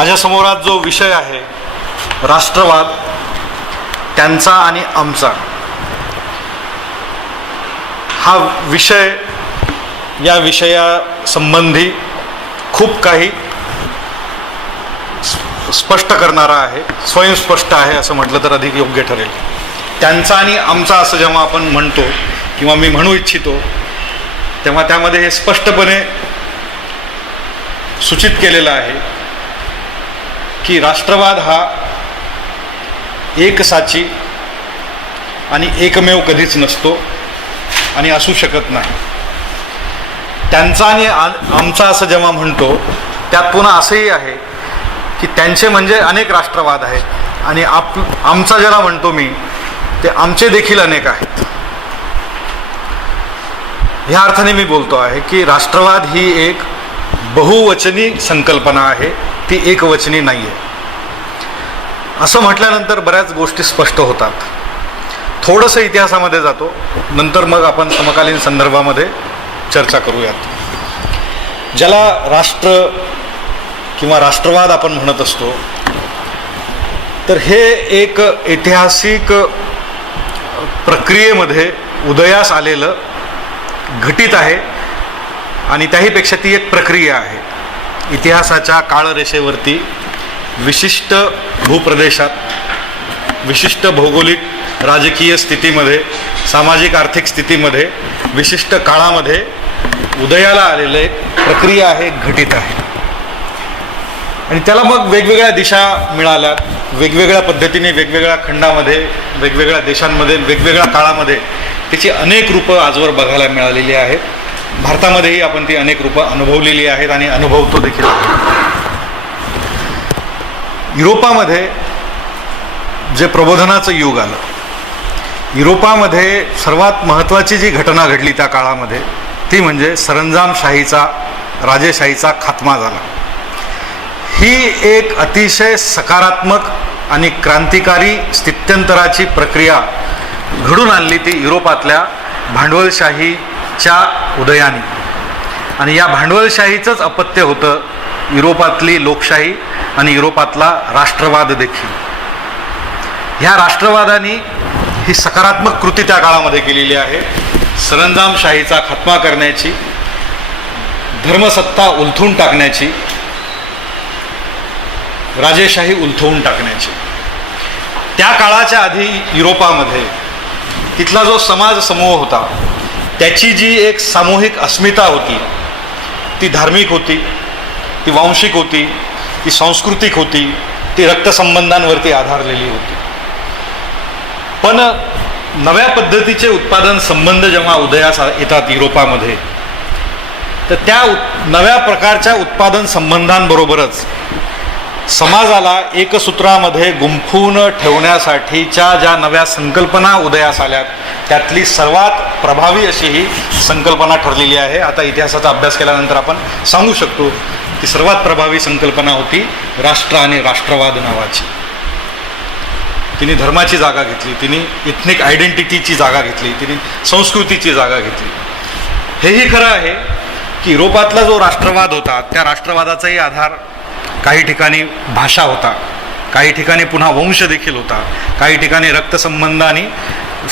माझ्यासमोर आज जो विषय आहे राष्ट्रवाद, त्यांचा आणि आमचा, हा विषय या विषयासंबंधी खूप काही स्पष्ट करणारा आहे, स्वयंस्पष्ट आहे असं म्हटलं तर अधिक योग्य ठरेल. त्यांचा आणि आमचा असं जेव्हा आपण म्हणतो किंवा मी म्हणू इच्छितो तेव्हा त्यामध्ये हे स्पष्टपणे सूचित केलेलं आहे की राष्ट्रवाद हा एकसाची आणि एकमेव कधीच नसतो आणि असू शकत नाही. त्यांचा आणि आमचा असं जेव्हा म्हणतो त्यात पुन्हा असंही आहे की त्यांचे म्हणजे अनेक राष्ट्रवाद आहेत आणि आमचा ज्याला म्हणतो मी ते आमचे देखील अनेक आहेत. ह्या अर्थाने मी बोलतो आहे की राष्ट्रवाद ही एक बहुवचनी संकल्पना आहे, ती एकवचनी नाही आहे. असं म्हटल्यानंतर बऱ्याच गोष्टी स्पष्ट होतात. थोडंसं इतिहासामध्ये जातो, नंतर मग आपण समकालीन संदर्भामध्ये चर्चा करूयात. ज्याला राष्ट्र किंवा राष्ट्रवाद आपण म्हणत असतो तर हे एक ऐतिहासिक प्रक्रियेमध्ये उदयास आलेलं घटित आहे आणि त्याहीपेक्षा ती एक प्रक्रिया आहे. इतिहासाच्या काळरेषेवरती विशिष्ट भूप्रदेशात, विशिष्ट भौगोलिक राजकीय स्थितीमध्ये, सामाजिक आर्थिक स्थितीमध्ये, विशिष्ट काळामध्ये उदयाला आलेलं एक प्रक्रिया आहे, घटित आहे. आणि त्याला मग वेगवेगळ्या दिशा मिळाल्या, वेगवेगळ्या पद्धतीने, वेगवेगळ्या खंडामध्ये, वेगवेगळ्या देशांमध्ये, वेगवेगळ्या काळामध्ये त्याची अनेक रूपं आजवर बघायला मिळालेली आहेत. भारतामध्येही आपण ती अनेक रूपं अनुभवलेली आहेत आणि अनुभवतो देखील. युरोपामध्ये जे प्रबोधनाचं युग आलं, युरोपामध्ये सर्वात महत्त्वाची जी घटना घडली त्या काळामध्ये ती म्हणजे सरंजामशाहीचा, राजेशाहीचा खात्मा झाला. ही एक अतिशय सकारात्मक आणि क्रांतिकारी स्थित्यंतराची प्रक्रिया घडून आणली ती युरोपातल्या भांडवलशाहीच्या उदयाने. आणि या भांडवलशाहीचंच अपत्य होतं युरोपातली लोकशाही आणि युरोपातला राष्ट्रवाद देखील. ह्या राष्ट्रवादाने ही सकारात्मक कृती त्या काळामध्ये केलेली आहे. सरंजामशाहीचा खात्मा करण्याची, धर्मसत्ता उलथून टाकण्याची, राजेशाही उलथवून टाकण्याची. त्या काळाच्या आधी युरोपामध्ये तिथला जो समाज समूह होता त्याची जी एक सामूहिक अस्मिता होती ती धार्मिक होती, ती वांशिक होती, ती सांस्कृतिक होती, ती रक्तसंबंधांवरती आधारलेली होती. पण नव्या पद्धतीचे उत्पादन संबंध जेव्हा उदयास येतात युरोपामध्ये तर त्या नव्या प्रकारच्या उत्पादन संबंधांबरोबरच समाजाला एकसूत्रामध्ये गुंफून ठेवण्यासाठीच्या ज्या नव्या संकल्पना उदयास आल्यात त्यातली सर्वात प्रभावी अशी ही संकल्पना ठरलेली आहे. आता इतिहासाचा अभ्यास केल्यानंतर आपण सांगू शकतो की सर्वात प्रभावी संकल्पना होती राष्ट्र आणि राष्ट्रवाद नावाची. तिने धर्माची जागा घेतली, तिने इथनिक आयडेंटिटीची जागा घेतली, तिने संस्कृतीची जागा घेतली. हेही खरं आहे की युरोपातला जो राष्ट्रवाद होता त्या राष्ट्रवादाचाही आधार काही ठिकाणी भाषा होता, काही ठिकाणी पुन्हा वंश देखील होता, काही ठिकाणी रक्तसंबंध आणि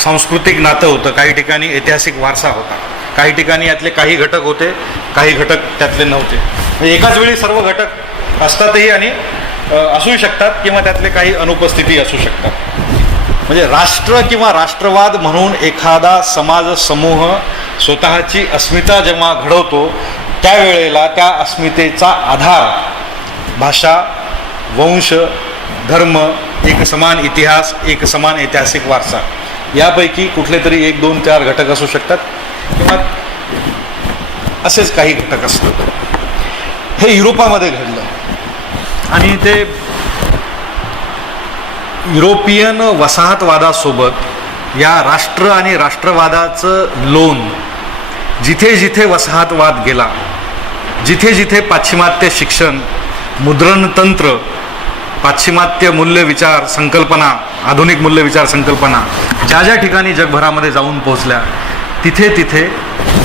सांस्कृतिक नातं होतं, काही ठिकाणी ऐतिहासिक वारसा होता, काही ठिकाणी यातले काही घटक होते, काही घटक त्यातले नव्हते. म्हणजे एकाच वेळी सर्व घटक असतातही आणि असू शकतात किंवा त्यातले काही अनुपस्थिती असू शकतात. म्हणजे राष्ट्र किंवा राष्ट्रवाद म्हणून एखादा समाज समूह स्वतःची अस्मिता जेव्हा घडवतो त्यावेळेला त्या अस्मितेचा आधार भाषा, वंश, धर्म, एक समान इतिहास, एक समान ऐतिहासिक वारसा यापैकी कुठले तरी 1, 2, 4 घटक असू शकतात किंवा असेच काही घटक असतात. हे युरोपामध्ये घडलं आणि ते युरोपियन वसाहतवादासोबत या राष्ट्र आणि राष्ट्रवादाचं लोन जिथे जिथे वसाहतवाद गेला, जिथे जिथे पाश्चिमात्य शिक्षण, मुद्रणतंत्र, पाश्चिमात्य मूल्यविचार संकल्पना, आधुनिक मूल्यविचार संकल्पना ज्या ज्या ठिकाणी जगभरामध्ये जाऊन पोहोचल्या तिथे तिथे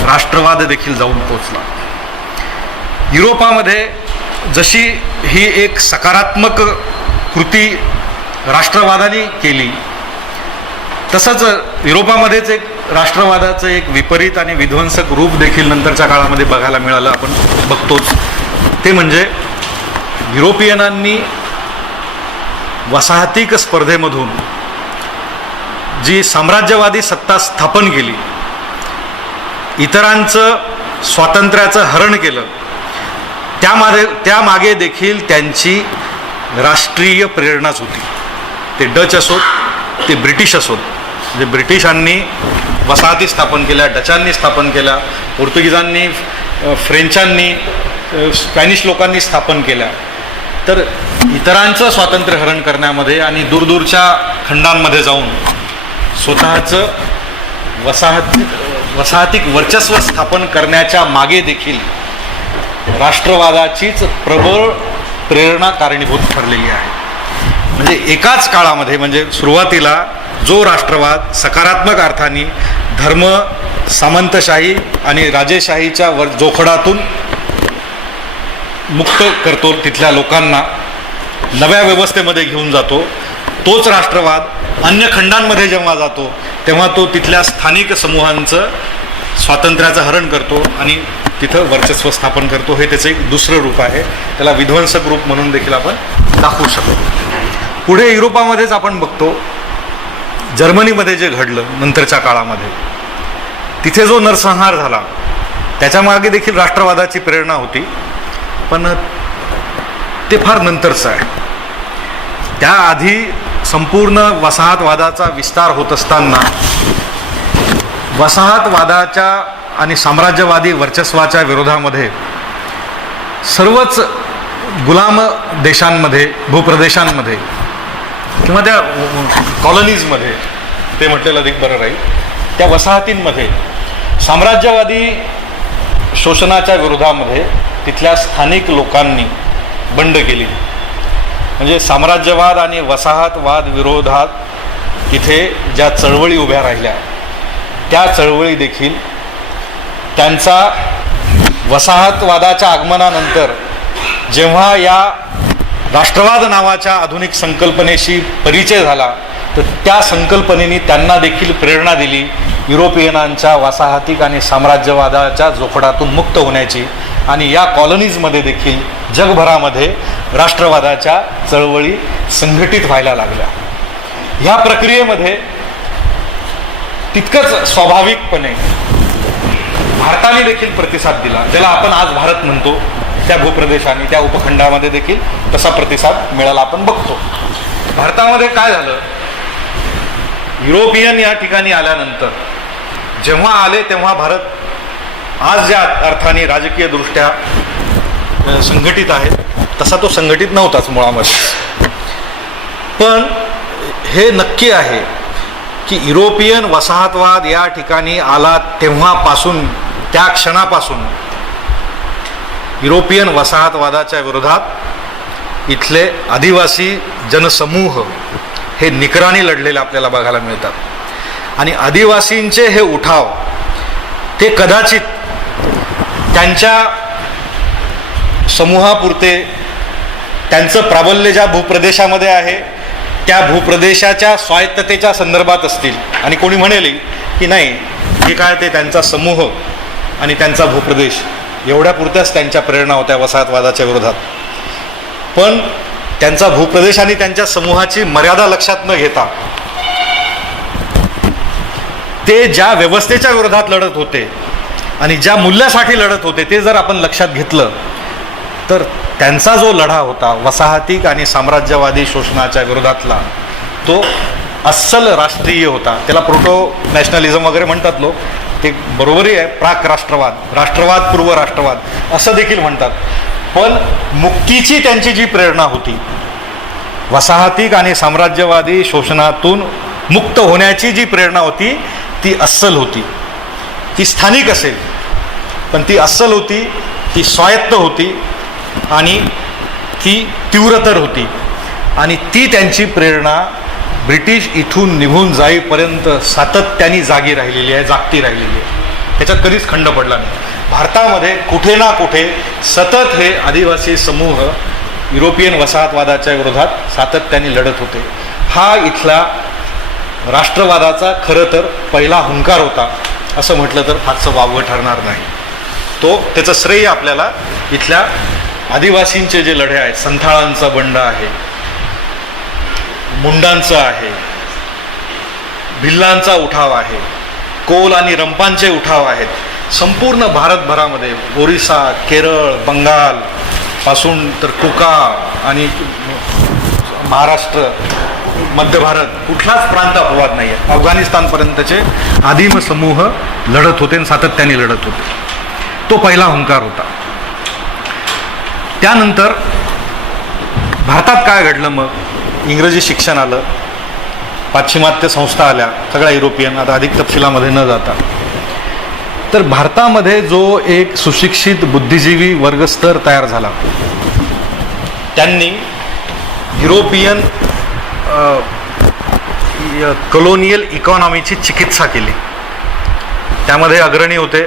राष्ट्रवाद देखील जाऊन पोहोचला. युरोपामध्ये जशी ही एक सकारात्मक कृती राष्ट्रवादाने केली, तसंच युरोपामध्येच एक राष्ट्रवादाचं एक विपरीत आणि विध्वंसक रूप देखील नंतरच्या काळामध्ये बघायला मिळालं, आपण बघतोच. ते म्हणजे युरोपियनांनी वसाहतीक स्पर्धेमधून जी साम्राज्यवादी सत्ता स्थापन केली, इतरांचं स्वातंत्र्याचं हरण केलं, त्यामागे देखील त्यांची राष्ट्रीय प्रेरणाच होती. ते डच असोत, ते ब्रिटिश असोत. म्हणजे ब्रिटिशांनी वसाहती स्थापन केल्या, डचांनी स्थापन केल्या, पोर्तुगीजांनी, फ्रेंचांनी, स्पॅनिश लोकांनी स्थापन केल्या. तर इतरांचं स्वातंत्र्य हरण करण्यामध्ये आणि दूरदूरच्या खंडांमध्ये जाऊन स्वतःचं वसाहतिक वर्चस्व स्थापन करण्याच्या मागे देखील राष्ट्रवादाचीच प्रबळ प्रेरणा कारणीभूत ठरलेली आहे. म्हणजे एकाच काळामध्ये, म्हणजे सुरुवातीला जो राष्ट्रवाद सकारात्मक अर्थाने धर्म, सामंतशाही आणि राजेशाहीच्या जोखडातून मुक्त करतो, तिथल्या लोकांना नव्या व्यवस्थेमध्ये घेऊन जातो, तोच राष्ट्रवाद अन्य खंडांमध्ये जेव्हा जातो तेव्हा तो तिथल्या स्थानिक समूहांचं स्वातंत्र्याचं हरण करतो आणि तिथं वर्चस्व स्थापन करतो. हे त्याचं एक दुसरं रूप आहे. त्याला विध्वंसक रूप म्हणून देखील आपण दाखवू शकतो. पुढे युरोपामध्येच आपण बघतो, जर्मनीमध्ये जे घडलं नंतरच्या काळामध्ये, तिथे जो नरसंहार झाला त्याच्यामागे देखील राष्ट्रवादाची प्रेरणा होती, पण ते फार नंतरचं आहे. त्याआधी संपूर्ण वसाहतवादाचा विस्तार होत असताना वसाहतवादाच्या आणि साम्राज्यवादी वर्चस्वाच्या विरोधामध्ये सर्वच गुलाम देशांमध्ये, भूप्रदेशांमध्ये किंवा त्या कॉलनीजमध्ये, ते म्हटलेलं अधिक बरं राहील, त्या वसाहतींमध्ये साम्राज्यवादी शोषणाच्या विरोधामध्ये तिथल्या स्थानिक लोकांनी बंड केली. म्हणजे साम्राज्यवाद आणि वसाहतवाद विरोधात तिथे ज्या चळवळी उभ्या राहिल्या, त्या चळवळी देखील त्यांचा वसाहतवादाच्या आगमनानंतर जेव्हा या राष्ट्रवाद नावाच्या आधुनिक संकल्पनेशी परिचय झाला, तर त्या संकल्पनेने त्यांना देखील प्रेरणा दिली युरोपियनांच्या वसाहतिक आणि साम्राज्यवादाच्या जोखडातून मुक्त होण्याची. आणि या कॉलनीजमध्ये देखील जगभरामध्ये राष्ट्रवादाच्या चळवळी संघटित व्हायला लागल्या. ह्या प्रक्रियेमध्ये तितकंच स्वाभाविकपणे भारताने देखील प्रतिसाद दिला. त्याला आपण आज भारत म्हणतो. त्या भूप्रदेशाने, त्या उपखंडामध्ये देखील तसा प्रतिसाद मिळाला आपण बघतो. भारतामध्ये काय झालं, युरोपियन या ठिकाणी आल्यानंतर जेव्हा आले तेव्हा भारत आज ज्या अर्थाने राजकीय दृष्ट्या संघटित आहे तसा तो संघटित नव्हताच मुळामध्ये. पण हे नक्की आहे की युरोपियन वसाहतवाद या ठिकाणी आला तेव्हापासून, त्या क्षणापासून युरोपियन वसाहतवादाच्या विरोधात इथले आदिवासी जनसमूह हे निकराने लढलेले आपल्याला बघायला मिळतात. आणि आदिवासींचे हे उठाव ते कदाचित त्यांच्या समूहापुरते, त्यांचं प्राबल्य ज्या भूप्रदेशामध्ये आहे त्या भूप्रदेशाच्या स्वायत्ततेच्या संदर्भात असतील. आणि कोणी म्हणेल की नाही, हे काय, ते त्यांचा समूह आणि त्यांचा भूप्रदेश एवढ्यापुरत्याच त्यांच्या प्रेरणा होत्या वसाहतवादाच्या विरोधात. पण त्यांचा भूप्रदेश आणि त्यांच्या समूहाची मर्यादा लक्षात न घेता ते ज्या व्यवस्थेच्या विरोधात लढत होते आणि ज्या मूल्यासाठी लढत होते ते जर आपण लक्षात घेतलं तर त्यांचा जो लढा होता वसाहतिक आणि साम्राज्यवादी शोषणाच्या विरोधातला, तो अस्सल राष्ट्रीय होता. त्याला प्रोटो नॅशनलिझम वगैरे म्हणतात लोक, ते बरोबरही आहे. प्राक राष्ट्रवाद, राष्ट्रवाद पूर्व राष्ट्रवाद असं देखील म्हणतात. पण मुक्तीची त्यांची जी प्रेरणा होती, वसाहतिक आणि साम्राज्यवादी शोषणातून मुक्त होण्याची जी प्रेरणा होती, ती अस्सल होती. ती स्थानिक असेल पण ती अस्सल होती, ती स्वायत्त होती आणि ती तीव्रतर होती. आणि ती त्यांची प्रेरणा ब्रिटिश इथून निघून जाईपर्यंत सातत्याने जागी राहिलेली आहे, जागती राहिलेली आहे. त्याच्यात कधीच खंड पडला नाही. भारतामध्ये कुठे ना कुठे सतत हे आदिवासी समूह युरोपियन वसाहतवादाच्या विरोधात सातत्याने लढत होते. हा इथला राष्ट्रवादाचा खरं तर पहिला हुंकार होता असं म्हटलं तर फारसं वावगं ठरणार नाही. त्याचं श्रेय आपल्याला इथल्या आदिवासींचे जे लढे आहेत, संथाळांचा बंड आहे, मुंडांचं आहे, भिल्लांचा उठाव आहे, कोल आणि रंपांचे उठाव आहेत. संपूर्ण भारतभरामध्ये ओरिसा, केरळ, बंगाल पासून तर कुका आणि महाराष्ट्र, मध्य भारत कुठलाच प्रांत अपवाद नाही आहे. अफगाणिस्तानपर्यंतचे आदिम समूह लढत होते आणि सातत्याने लढत होते. तो पहिला हुंकार होता. त्यानंतर भारतात काय घडलं? मग इंग्रजी शिक्षण आलं, पाश्चिमात्य संस्था आल्या, सगळ्या युरोपियन. आता अधिक तपशिलामध्ये न जाता तर भारतामध्ये जो एक सुशिक्षित बुद्धिजीवी वर्गस्तर तयार झाला, त्यांनी युरोपियन कॉलोनियल इकॉनॉमीची चिकित्सा केली. त्यामध्ये अग्रणी होते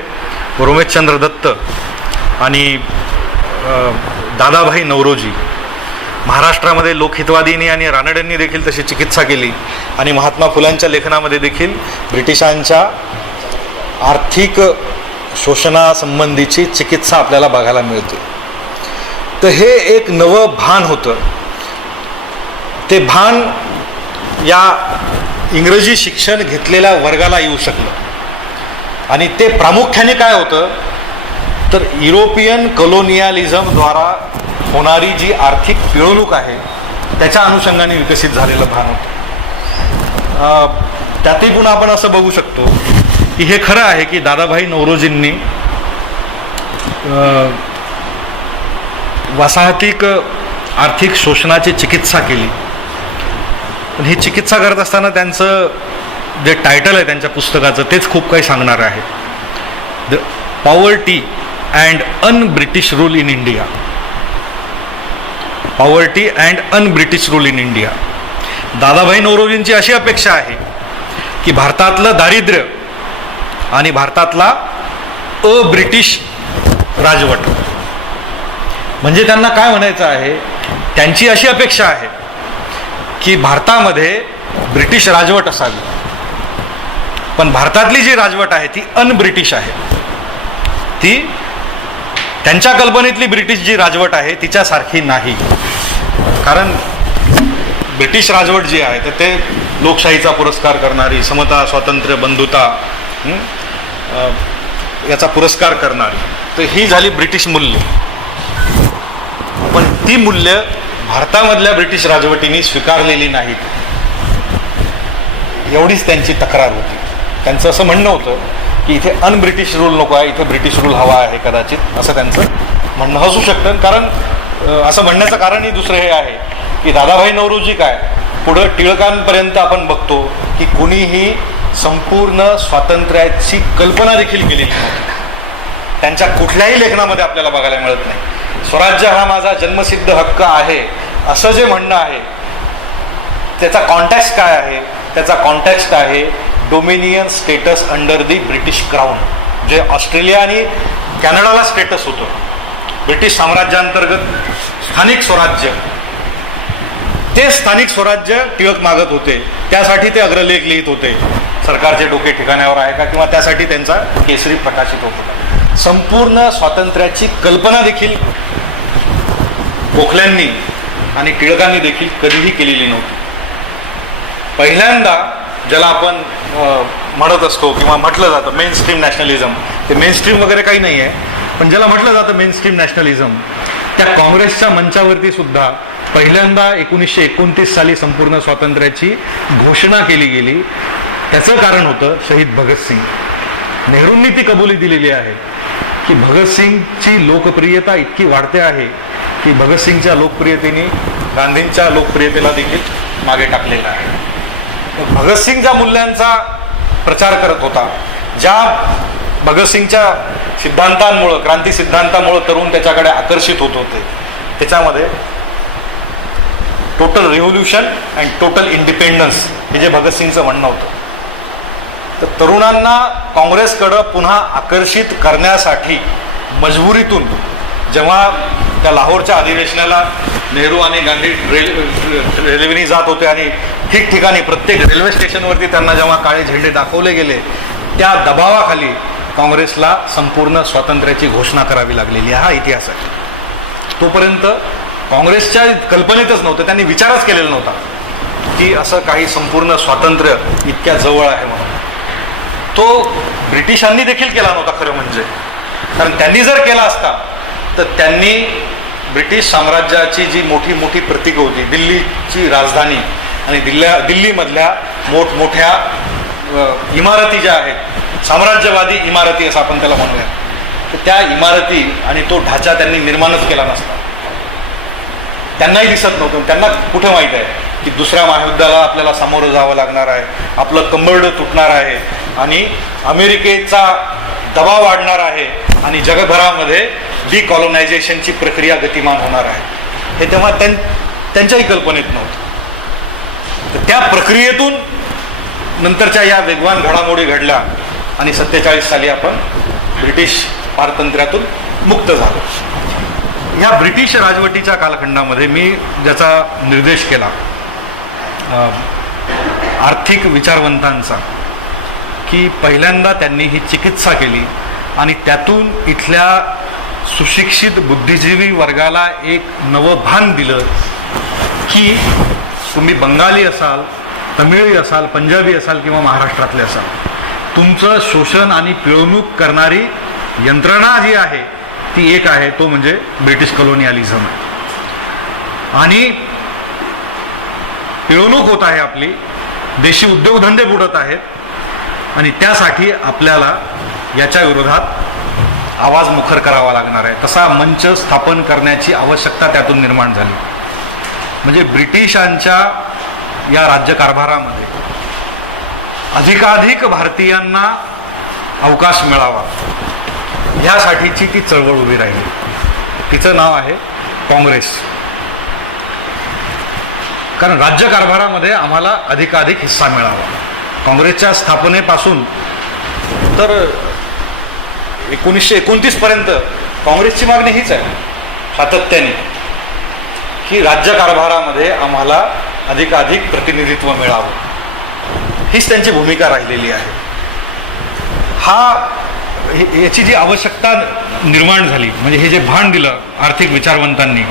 रोमेशचंद्र दत्त आणि दादाभाई नौरोजी. महाराष्ट्रामध्ये लोकहितवादींनी आणि रानडेंनी देखील तशी चिकित्सा केली आणि महात्मा फुलांच्या लेखनामध्ये देखील ब्रिटिशांच्या आर्थिक शोषणासंबंधीची चिकित्सा आपल्याला बघायला मिळते. तर हे एक नवं भान होतं. ते भान या इंग्रजी शिक्षण घेतलेल्या वर्गाला येऊ शकलं आणि ते प्रामुख्याने काय होतं तर युरोपियन कॉलोनियलिझमद्वारा होणारी जी आर्थिक पिळवणूक आहे त्याच्या अनुषंगाने विकसित झालेलं भान होतं. त्यातही गुण आपण असं बघू शकतो की हे खरं आहे की दादाभाई नौरोजींनी वसाहतीक आर्थिक शोषणाची चिकित्सा केली. पण ही चिकित्सा करत असताना त्यांचं जे टायटल आहे त्यांच्या पुस्तकाचं तेच खूप काही सांगणार आहे. The poverty and un British rule in India. Poverty and un British rule in India. Dadabhai नौरोजींची अशी अपेक्षा आहे की भारतातलं दारिद्र्य आणि भारतातला अब्रिटिश राजवट, म्हणजे त्यांना काय म्हणायचं आहे, त्यांची अशी अपेक्षा आहे की भारतामध्ये ब्रिटिश राजवट असावी, पण भारतातली जी राजवट आहे ती अनब्रिटिश आहे. ती त्यांच्या कल्पनेतली ब्रिटिश जी राजवट आहे तिच्यासारखी नाही. कारण ब्रिटिश राजवट जी आहे तर ते लोकशाहीचा पुरस्कार करणारी, समता, स्वातंत्र्य, बंधुता याचा पुरस्कार करणारी, तर ही झाली ब्रिटिश मूल्य. पण ती मूल्य भारतामधल्या ब्रिटिश राजवटीने स्वीकारलेली नाहीत, एवढीच त्यांची तक्रार होती. त्यांचं असं म्हणणं होतं की इथे अनब्रिटिश रूल नको आहे, इथे ब्रिटिश रूल हवा आहे कदाचित, असं त्यांचं म्हणणं असू शकतं. कारण असं म्हणण्याचं कारणही दुसरं हे आहे की दादाभाई नौरोजी काय पुढं टिळकांपर्यंत आपण बघतो की कुणीही संपूर्ण स्वातंत्र्याची कल्पना देखील केलेली नव्हती. त्यांच्या कुठल्याही लेखनामध्ये आपल्याला बघायला मिळत नाही. स्वराज्य हा माझा जन्मसिद्ध हक्क आहे असं जे म्हणणं आहे त्याचा कॉन्टॅक्स्ट काय आहे? त्याचा कॉन्टॅक्स्ट आहे dominion status under the British crown, जे ऑस्ट्रेलिया आणि कॅनडाला स्टेटस होतं. ब्रिटिश साम्राज्याअंतर्गत स्थानिक स्वराज्य, ते स्थानिक स्वराज्य टिळक मागत होते. त्यासाठी ते अग्रलेख लिहित होते, सरकारचे डोके ठिकाण्यावर आहे का, किंवा त्यासाठी त्यांचा केसरी प्रकाशित होत होता. संपूर्ण स्वातंत्र्याची कल्पना देखील गोखल्यांनी आणि टिळकांनी देखील कधीही केलेली नव्हती. पहिल्यांदा ज्याला आपण म्हणत असतो किंवा म्हटलं जातं मेन स्ट्रीम नॅशनलिझम, ते मेन स्ट्रीम वगैरे काही नाही आहे, पण ज्याला म्हटलं जातं मेन स्ट्रीम नॅशनलिझम, त्या काँग्रेसच्या मंचावरती सुद्धा पहिल्यांदा 1929 साली संपूर्ण स्वातंत्र्याची घोषणा केली गेली. त्याचं कारण होतं शहीद भगतसिंग. नेहरूंनी ती कबुली दिलेली आहे की भगतसिंगची लोकप्रियता इतकी वाढते आहे की भगतसिंगच्या लोकप्रियतेने गांधींच्या लोकप्रियतेला देखील मागे टाकलेला आहे. भगतसिंग ज्या मूल्यांचा प्रचार करत होता, ज्या भगतसिंगच्या सिद्धांतांमुळं, क्रांती सिद्धांतामुळं तरुण त्याच्याकडे आकर्षित होत होते, त्याच्यामध्ये total revolution and total independence हे जे भगतसिंगचं म्हणणं होतं, तर तरुणांना काँग्रेसकडं पुन्हा आकर्षित करण्यासाठी मजबुरीतून जेव्हा त्या लाहोरच्या अधिवेशनाला नेहरू आणि गांधी रेल्वेने जात होते आणि ठिकठिकाणी प्रत्येक रेल्वे स्टेशनवरती त्यांना जेव्हा काळे झेंडे दाखवले गेले, त्या दबावाखाली काँग्रेसला संपूर्ण स्वातंत्र्याची घोषणा करावी लागलेली हा इतिहास आहे. तोपर्यंत काँग्रेसच्या कल्पनेतच नव्हतं, त्यांनी विचारच केलेला नव्हता की असं काही संपूर्ण स्वातंत्र्य इतक्या जवळ आहे म्हणून. तो ब्रिटिशांनी देखील केला नव्हता खरं म्हणजे, कारण त्यांनी जर केला असता तर त्यांनी ब्रिटिश साम्राज्याची जी मोठी मोठी प्रतीकं होती, दिल्लीची राजधानी आणि दिल्लीमधल्या मोठमोठ्या इमारती ज्या आहेत, साम्राज्यवादी इमारती असं आपण त्याला म्हणूया, तर त्या इमारती आणि तो ढाचा त्यांनी निर्माणच केला नसता. त्यांनाही दिसत नव्हतं, त्यांना कुठं माहीत आहे की दुसऱ्या महायुद्धाला आपल्याला सामोरं जावं लागणार आहे, आपलं कंबरडं तुटणार आहे आणि अमेरिकेचा दबाव वाढणार आहे आणि जगभरामध्ये डिकॉलोनायझेशनची प्रक्रिया गतिमान होणार आहे. हे तेव्हा त्यांच्याही कल्पनेत नव्हतं. तर त्या प्रक्रियेतून नंतरच्या या वेगवान घडामोडी घडल्या आणि 47 साली आपण ब्रिटिश पारतंत्र्यातून मुक्त झालो. ह्या ब्रिटिश राजवटीच्या कालखंडामध्ये मी ज्याचा निर्देश केला आर्थिक विचारवंतांचा, की पहिल्यांदा त्यांनी ही चिकित्सा केली आणि त्यातून इथल्या सुशिक्षित बुद्धिजीवी वर्गाला एक नवं भान दिलं की तुम्ही बंगाली असाल, तमिळी असाल, पंजाबी असाल किंवा महाराष्ट्रातले असाल, तुमचं शोषण आणि पिळवणूक करणारी यंत्रणा जी आहे ती एक आहे, तो म्हणजे ब्रिटिश कॉलोनियलिझम. आणि पिळवणूक होत आहे आपली, देशी उद्योगधंदे बुडत आहेत आणि त्यासाठी आपल्याला याच्या विरोधात आवाज मुखर करावा लागणार आहे. तसा मंच स्थापन करण्याची आवश्यकता त्यातून निर्माण झाली. म्हणजे ब्रिटिशांच्या या राज्यकारभारामध्ये अधिकाधिक भारतीयांना अवकाश मिळावा यासाठीची ती चळवळ उभी राहिली. तिचं नाव आहे काँग्रेस. कारण राज्यकारभारामध्ये आम्हाला अधिकाधिक हिस्सा मिळावा. काँग्रेसच्या स्थापनेपासून तर 1929 पर्यंत काँग्रेसची मागणी हीच आहे सातत्याने की राज्यकारभारामध्ये आम्हाला अधिकाधिक प्रतिनिधित्व मिळावं. हीच त्यांची भूमिका राहिलेली आहे. याची जी आवश्यकता निर्माण झाली, म्हणजे हे जे भान दिलं आर्थिक विचारवंतांनी,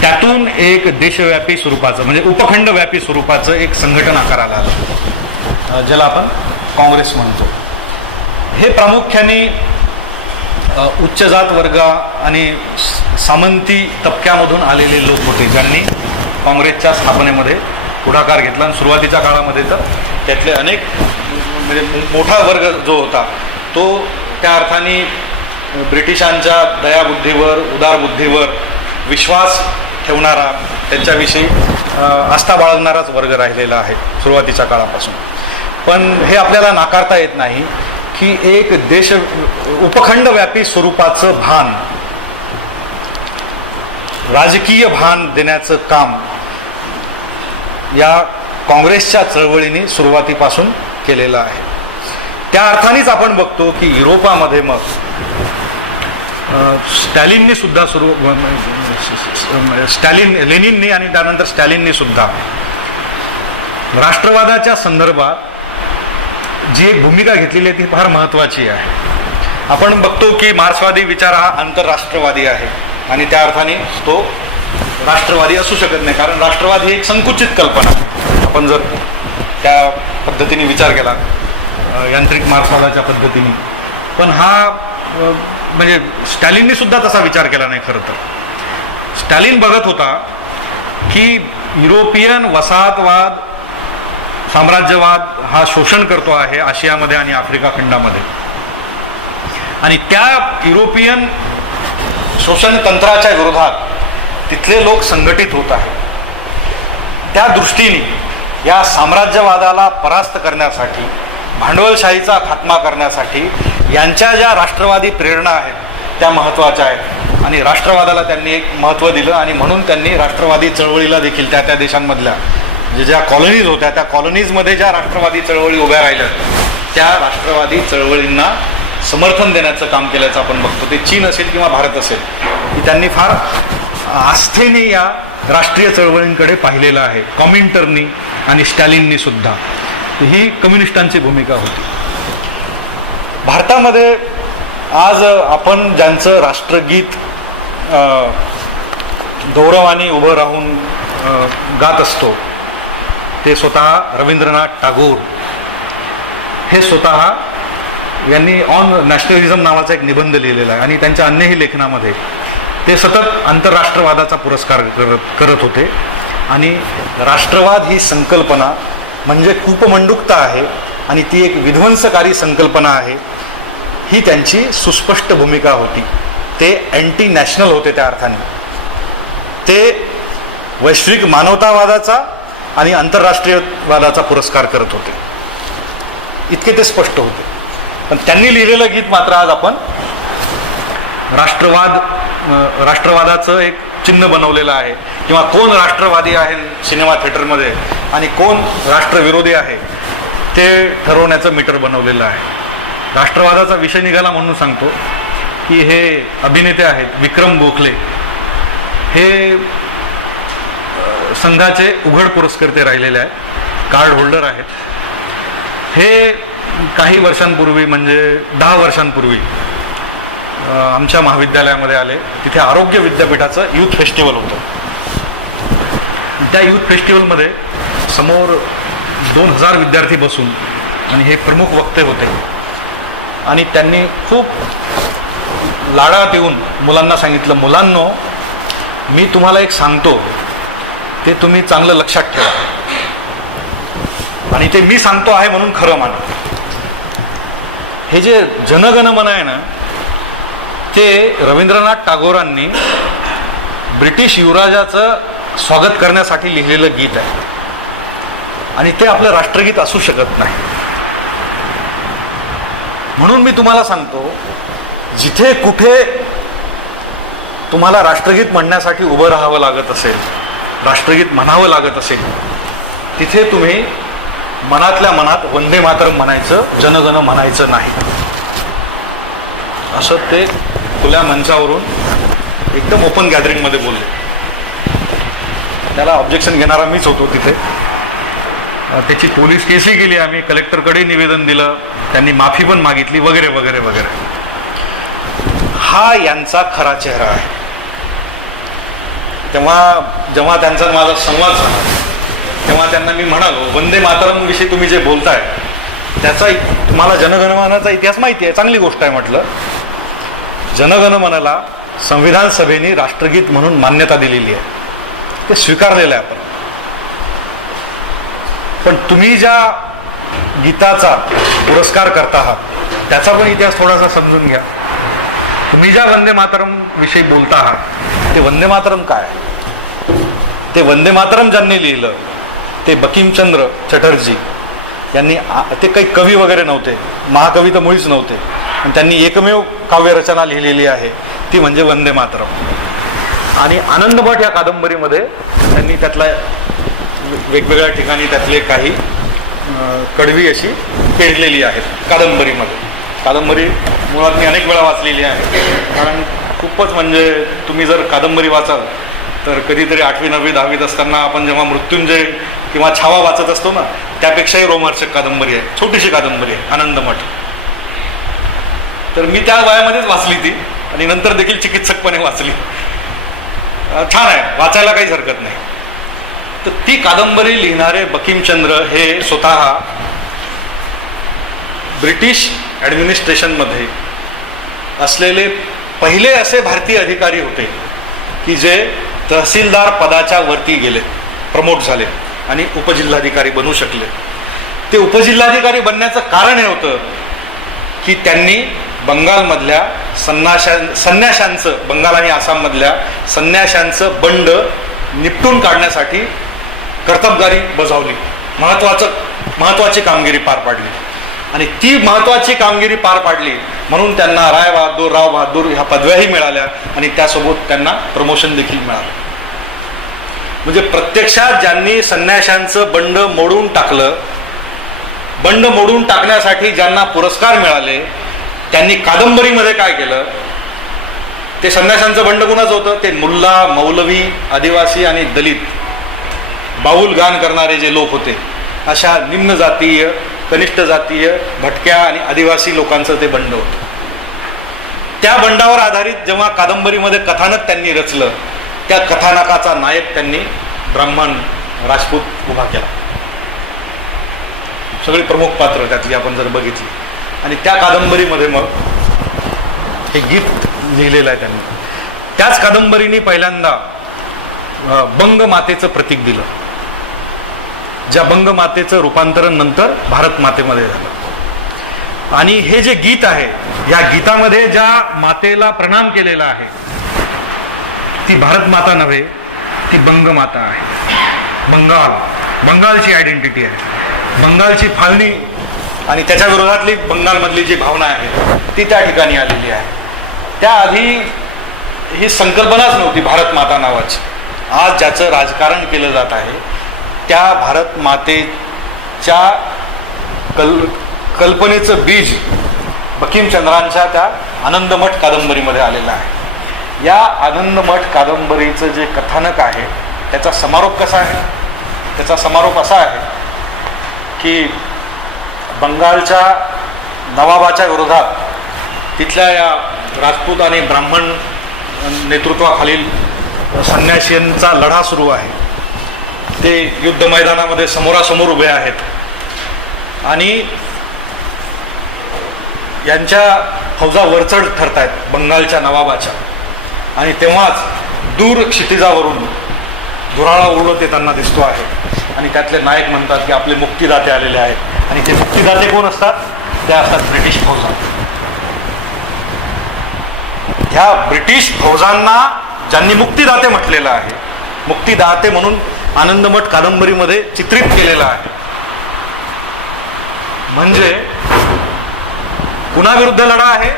त्यातून एक देशव्यापी स्वरूपाचं म्हणजे उपखंडव्यापी स्वरूपाचं एक संघटन आकाराला आलं, ज्याला आपण काँग्रेस म्हणतो. हे प्रामुख्याने उच्च जात वर्ग आणि सामंती तबक्यामधून आलेले लोक होते, ज्यांनी काँग्रेसच्या स्थापनेमध्ये पुढाकार घेतला. आणि सुरुवातीच्या काळामध्ये तर त्यातले अनेक म्हणजे मोठा वर्ग जो होता तो त्या अर्थाने ब्रिटिशांच्या दयाबुद्धीवर, उदारबुद्धीवर विश्वास ठेवणारा, त्यांच्याविषयी आस्था बाळगणाराच वर्ग राहिलेला आहे सुरुवातीच्या काळापासून. पण हे आपल्याला नाकारता येत नाही की एक देश उपखंडव्यापी स्वरूपाचं भान, राजकीय भान देण्याचं काम या काँग्रेसच्या चळवळीने सुरुवातीपासून केलेलं आहे. त्या अर्थानेच आपण बघतो की युरोपामध्ये मग स्टॅलिननी सुद्धा लेनिननी आणि त्यानंतर स्टॅलिननी सुद्धा राष्ट्रवादाच्या संदर्भात जी एक भूमिका घेतलेली आहे ती फार महत्त्वाची आहे. आपण बघतो की मार्क्सवादी विचार हा आंतरराष्ट्रवादी आहे आणि त्या अर्थाने तो राष्ट्रवादी असू शकत नाही, कारण राष्ट्रवाद ही एक संकुचित कल्पना आहे. आपण जर त्या पद्धतीने विचार केला यांत्रिक मार्क्सवादाच्या पद्धतीने, पण हा म्हणजे स्टॅलिननी सुद्धा तसा विचार केला नाही. खरं तर स्टॅलिन बघत होता की युरोपियन वसाहतवाद, साम्राज्यवाद हा शोषण करतो आहे आशियामध्ये आणि आफ्रिका खंडामध्ये, आणि त्या युरोपियन शोषण तंत्राच्या विरोधात तिथले लोक संघटित होत आहेत. त्या दृष्टीने या साम्राज्यवादाला परास्त करण्यासाठी, भांडवलशाहीचा खात्मा करण्यासाठी यांच्या ज्या राष्ट्रवादी प्रेरणा आहेत त्या महत्त्वाच्या आहेत आणि राष्ट्रवादाला त्यांनी एक महत्त्व दिलं. आणि म्हणून त्यांनी राष्ट्रवादी चळवळीला देखील त्या त्या देशांमधल्या ज्या कॉलनीज होत्या त्या कॉलनीजमध्ये ज्या राष्ट्रवादी चळवळी उभ्या राहिल्या त्या राष्ट्रवादी चळवळींना समर्थन देण्याचं काम केल्याचं आपण बघतो. ते चीन असेल किंवा भारत असेल, की त्यांनी फार आस्थेने या राष्ट्रीय चळवळींकडे पाहिलेलं आहे. कॉमिंटरनी आणि स्टॅलिननी सुद्धा. ही कम्युनिस्टांची भूमिका होती. भारतामध्ये आज आपण ज्यांचं राष्ट्रगीत गौरवाने उभं राहून गात असतो ते स्वतः रवींद्रनाथ टागोर. हे स्वतः यांनी ऑन नॅशनलिझम नावाचा एक निबंध लिहिलेला आहे आणि त्यांच्या अन्यही लेखनामध्ये ते सतत आंतरराष्ट्रवादाचा पुरस्कार करत होते. आणि राष्ट्रवाद ही संकल्पना म्हणजे कूपमंडूकता आहे आणि ती एक विध्वंसकारी संकल्पना आहे, ही त्यांची सुस्पष्ट भूमिका होती. ते अँटी नॅशनल होते. त्या अर्थाने ते वैश्विक मानवतावादाचा आणि आंतरराष्ट्रीयवादाचा पुरस्कार करत होते. इतके ते स्पष्ट होते. पण त्यांनी लिहिलेलं गीत मात्र आज आपण राष्ट्रवादाचं एक चिन्ह बनवलेलं आहे, किंवा कोण राष्ट्रवादी आहे सिनेमा थिएटरमध्ये आणि कोण राष्ट्रविरोधी आहे ते ठरवण्याचं मीटर बनवलेलं आहे. राष्ट्रवादाचा विषय निघाला म्हणून सांगतो की हे अभिनेते आहेत विक्रम गोखले. हे संघाचे उघड पुरस्कर्ते राहिलेले आहेत, कार्ड होल्डर आहेत. हे काही वर्षांपूर्वी म्हणजे 10 वर्षांपूर्वी आमच्या महाविद्यालयामध्ये आले. तिथे आरोग्य विद्यापीठाचं यूथ फेस्टिवल होतं. त्या यूथ फेस्टिवलमध्ये समोर 2000 विद्यार्थी बसून आणि हे प्रमुख वक्ते होते आणि त्यांनी खूप लाडात येऊन मुलांना सांगितलं, मुलांनो मी तुम्हाला एक सांगतो ते तुम्ही चांगलं लक्षात ठेवा आणि ते मी सांगतो आहे म्हणून खरं माना. हे जे जनगण मन आहे ना, ते रवींद्रनाथ टागोरांनी ब्रिटिश युवराजाचं स्वागत करण्यासाठी लिहिलेलं गीत आहे आणि ते आपलं राष्ट्रगीत असू शकत नाही. म्हणून मी तुम्हाला सांगतो, जिथे कुठे तुम्हाला राष्ट्रगीत म्हणण्यासाठी उभं राहावं लागत असेल, राष्ट्रगीत म्हणावं लागत असेल, तिथे तुम्ही मनातल्या मनात वंदे मातरम म्हणायचं, जनगण म्हणायचं नाही. असं ते खुल्या मंचावरून एकदम ओपन गॅदरिंगमध्ये बोलले. त्याला ऑब्जेक्शन घेणारा मीच होतो तिथे. त्याची पोलीस केसही केली आम्ही, कलेक्टरकडे निवेदन दिलं, त्यांनी माफी पण मागितली वगैरे वगैरे वगैरे. हा यांचा खरा चेहरा आहे. जेव्हा त्यांचा माझा संवाद झाला तेव्हा त्यांना मी म्हणालो, वंदे मातरम विषयी तुम्ही जे बोलताय त्याचा तुम्हाला जनगणमनाचा इतिहास माहिती आहे, चांगली गोष्ट आहे. म्हटलं जनगणमनाला संविधान सभेने राष्ट्रगीत म्हणून मान्यता दिलेली आहे, ते स्वीकारलेलं आहे आपण. पण तुम्ही ज्या गीताचा पुरस्कार करता आहात त्याचा पण इतिहास थोडासा समजून घ्या. तुम्ही ज्या वंदे मातरम विषयी बोलता आहात ते वंदे मातरम काय? ते वंदे मातरम ज्यांनी लिहिलं ते बंकिमचंद्र चटर्जी यांनी. ते काही कवी वगैरे नव्हते, महाकवी तर मुळीच नव्हते, पण त्यांनी एकमेव काव्यरचना लिहिलेली आहे ती म्हणजे वंदे मातरम. आणि आनंदमठ या कादंबरीमध्ये त्यांनी त्यातला वेगवेगळ्या ठिकाणी त्यातले काही कडवी अशी पेरलेली आहेत कादंबरीमध्ये. कादंबरी मुळात मी अनेक वेळा वाचलेली आहे, कारण खूपच म्हणजे तुम्ही जर कादंबरी वाचाल तर कधीतरी 8वी 9वी 10वीत असताना आपण जेव्हा मृत्युंजय किंवा छावा वाचत असतो ना, त्यापेक्षाही रोमांचक कादंबरी आहे. छोटीशी कादंबरी आहे आनंदमठ. तर मी त्या वयामध्येच वाचली ती आणि नंतर देखील चिकित्सकपणे वाचली. छान आहे, वाचायला काहीच हरकत नाही. तर ती कादंबरी लिहिणारे बंकिमचंद्र हे स्वतः ब्रिटिश ॲडमिनिस्ट्रेशनमध्ये असलेले पहिले असे भारतीय अधिकारी होते की जे तहसीलदार पदाच्या वरती गेले, प्रमोट झाले आणि उपजिल्हाधिकारी बनू शकले. ते उपजिल्हाधिकारी बनण्याचं कारण हे होतं की त्यांनी बंगालमधल्या संन्याशांचं, बंगाल आणि आसाममधल्या संन्याशांचं बंड निपटून काढण्यासाठी कर्तबगारी बजावली, महत्वाची कामगिरी पार पाडली. आणि ती महत्वाची कामगिरी पार पाडली म्हणून त्यांना राव बहादूर ह्या पदव्याही मिळाल्या आणि त्यासोबत त्यांना प्रमोशन देखील मिळालं. म्हणजे प्रत्यक्षात ज्यांनी संन्याशांचं बंड मोडून टाकलं बंड मोडून टाकण्यासाठी ज्यांना पुरस्कार मिळाले त्यांनी कादंबरीमध्ये काय केलं? ते संन्याशांचं बंड कुणाचं होतं? ते मुल्ला, मौलवी, आदिवासी आणि दलित बाऊल गान करणारे जे लोक होते, अशा निम्न जातीय, कनिष्ठ जातीय, भटक्या आणि आदिवासी लोकांचं ते बंड होतं. त्या बंडावर आधारित जेव्हा कादंबरीमध्ये कथानक त्यांनी रचलं, त्या कथानकाचा नायक त्यांनी ब्राह्मण राजपूत उभा केला. सगळी प्रमुख पात्र त्यातली आपण जर बघितली. आणि त्या कादंबरीमध्ये मग हे गीत लिहिलेलं आहे त्यांनी. त्याच कादंबरीने पहिल्यांदा बंग मातेचं प्रतीक दिलं, ज्या बंग मातेचं रूपांतरण नंतर भारत मातेमध्ये झालं. आणि हे जे गीत आहे, या गीतामध्ये ज्या मातेला प्रणाम केलेला आहे ती भारत माता नव्हे, ती बंग माता आहे. बंगालची आयडेंटिटी आहे, बंगालची फाळणी आणि त्याच्या विरोधातली बंगालमधली जी भावना आहे ती त्या ठिकाणी आलेली आहे. त्याआधी ही संकल्पनाच नव्हती भारत माता नावाची. आज ज्याचं राजकारण केलं जात आहे त्या भारत मातेच्या कल्पनेचं बीज बंकिमचंद्रांच्या त्या आनंदमठ कादंबरीमध्ये आलेलं आहे. या आनंदमठ कादंबरीचं जे कथानक आहे त्याचा समारोप कसा आहे? त्याचा समारोप असा आहे की बंगालच्या नवाबाच्या विरोधात तिथल्या या राजपूत आणि ब्राह्मण नेतृत्वाखालील संन्याशींचा लढा सुरू आहे. ते युद्ध मैदानामध्ये समोरासमोर उभे आहेत आणि यांच्या फौजा वरचढ ठरत आहेत बंगालच्या नवाबाच्या. आणि तेव्हाच दूर क्षितिजावरून धुराळा उडत येताना दिसतो आहे. आणि त्यातले नायक म्हणतात की आपले मुक्तिदाते आलेले आहेत. आणि ते मुक्तिदाते कोण असतात? ते असतात ब्रिटिश फौजा. ह्या ब्रिटिश फौजांना ज्यांनी मुक्तिदाते म्हटलेलं आहे, मुक्तिदाते म्हणून आनंदमठ कादंबरीमध्ये चित्रित केलेलं आहे. म्हणजे कुणाविरुद्ध लढा आहे?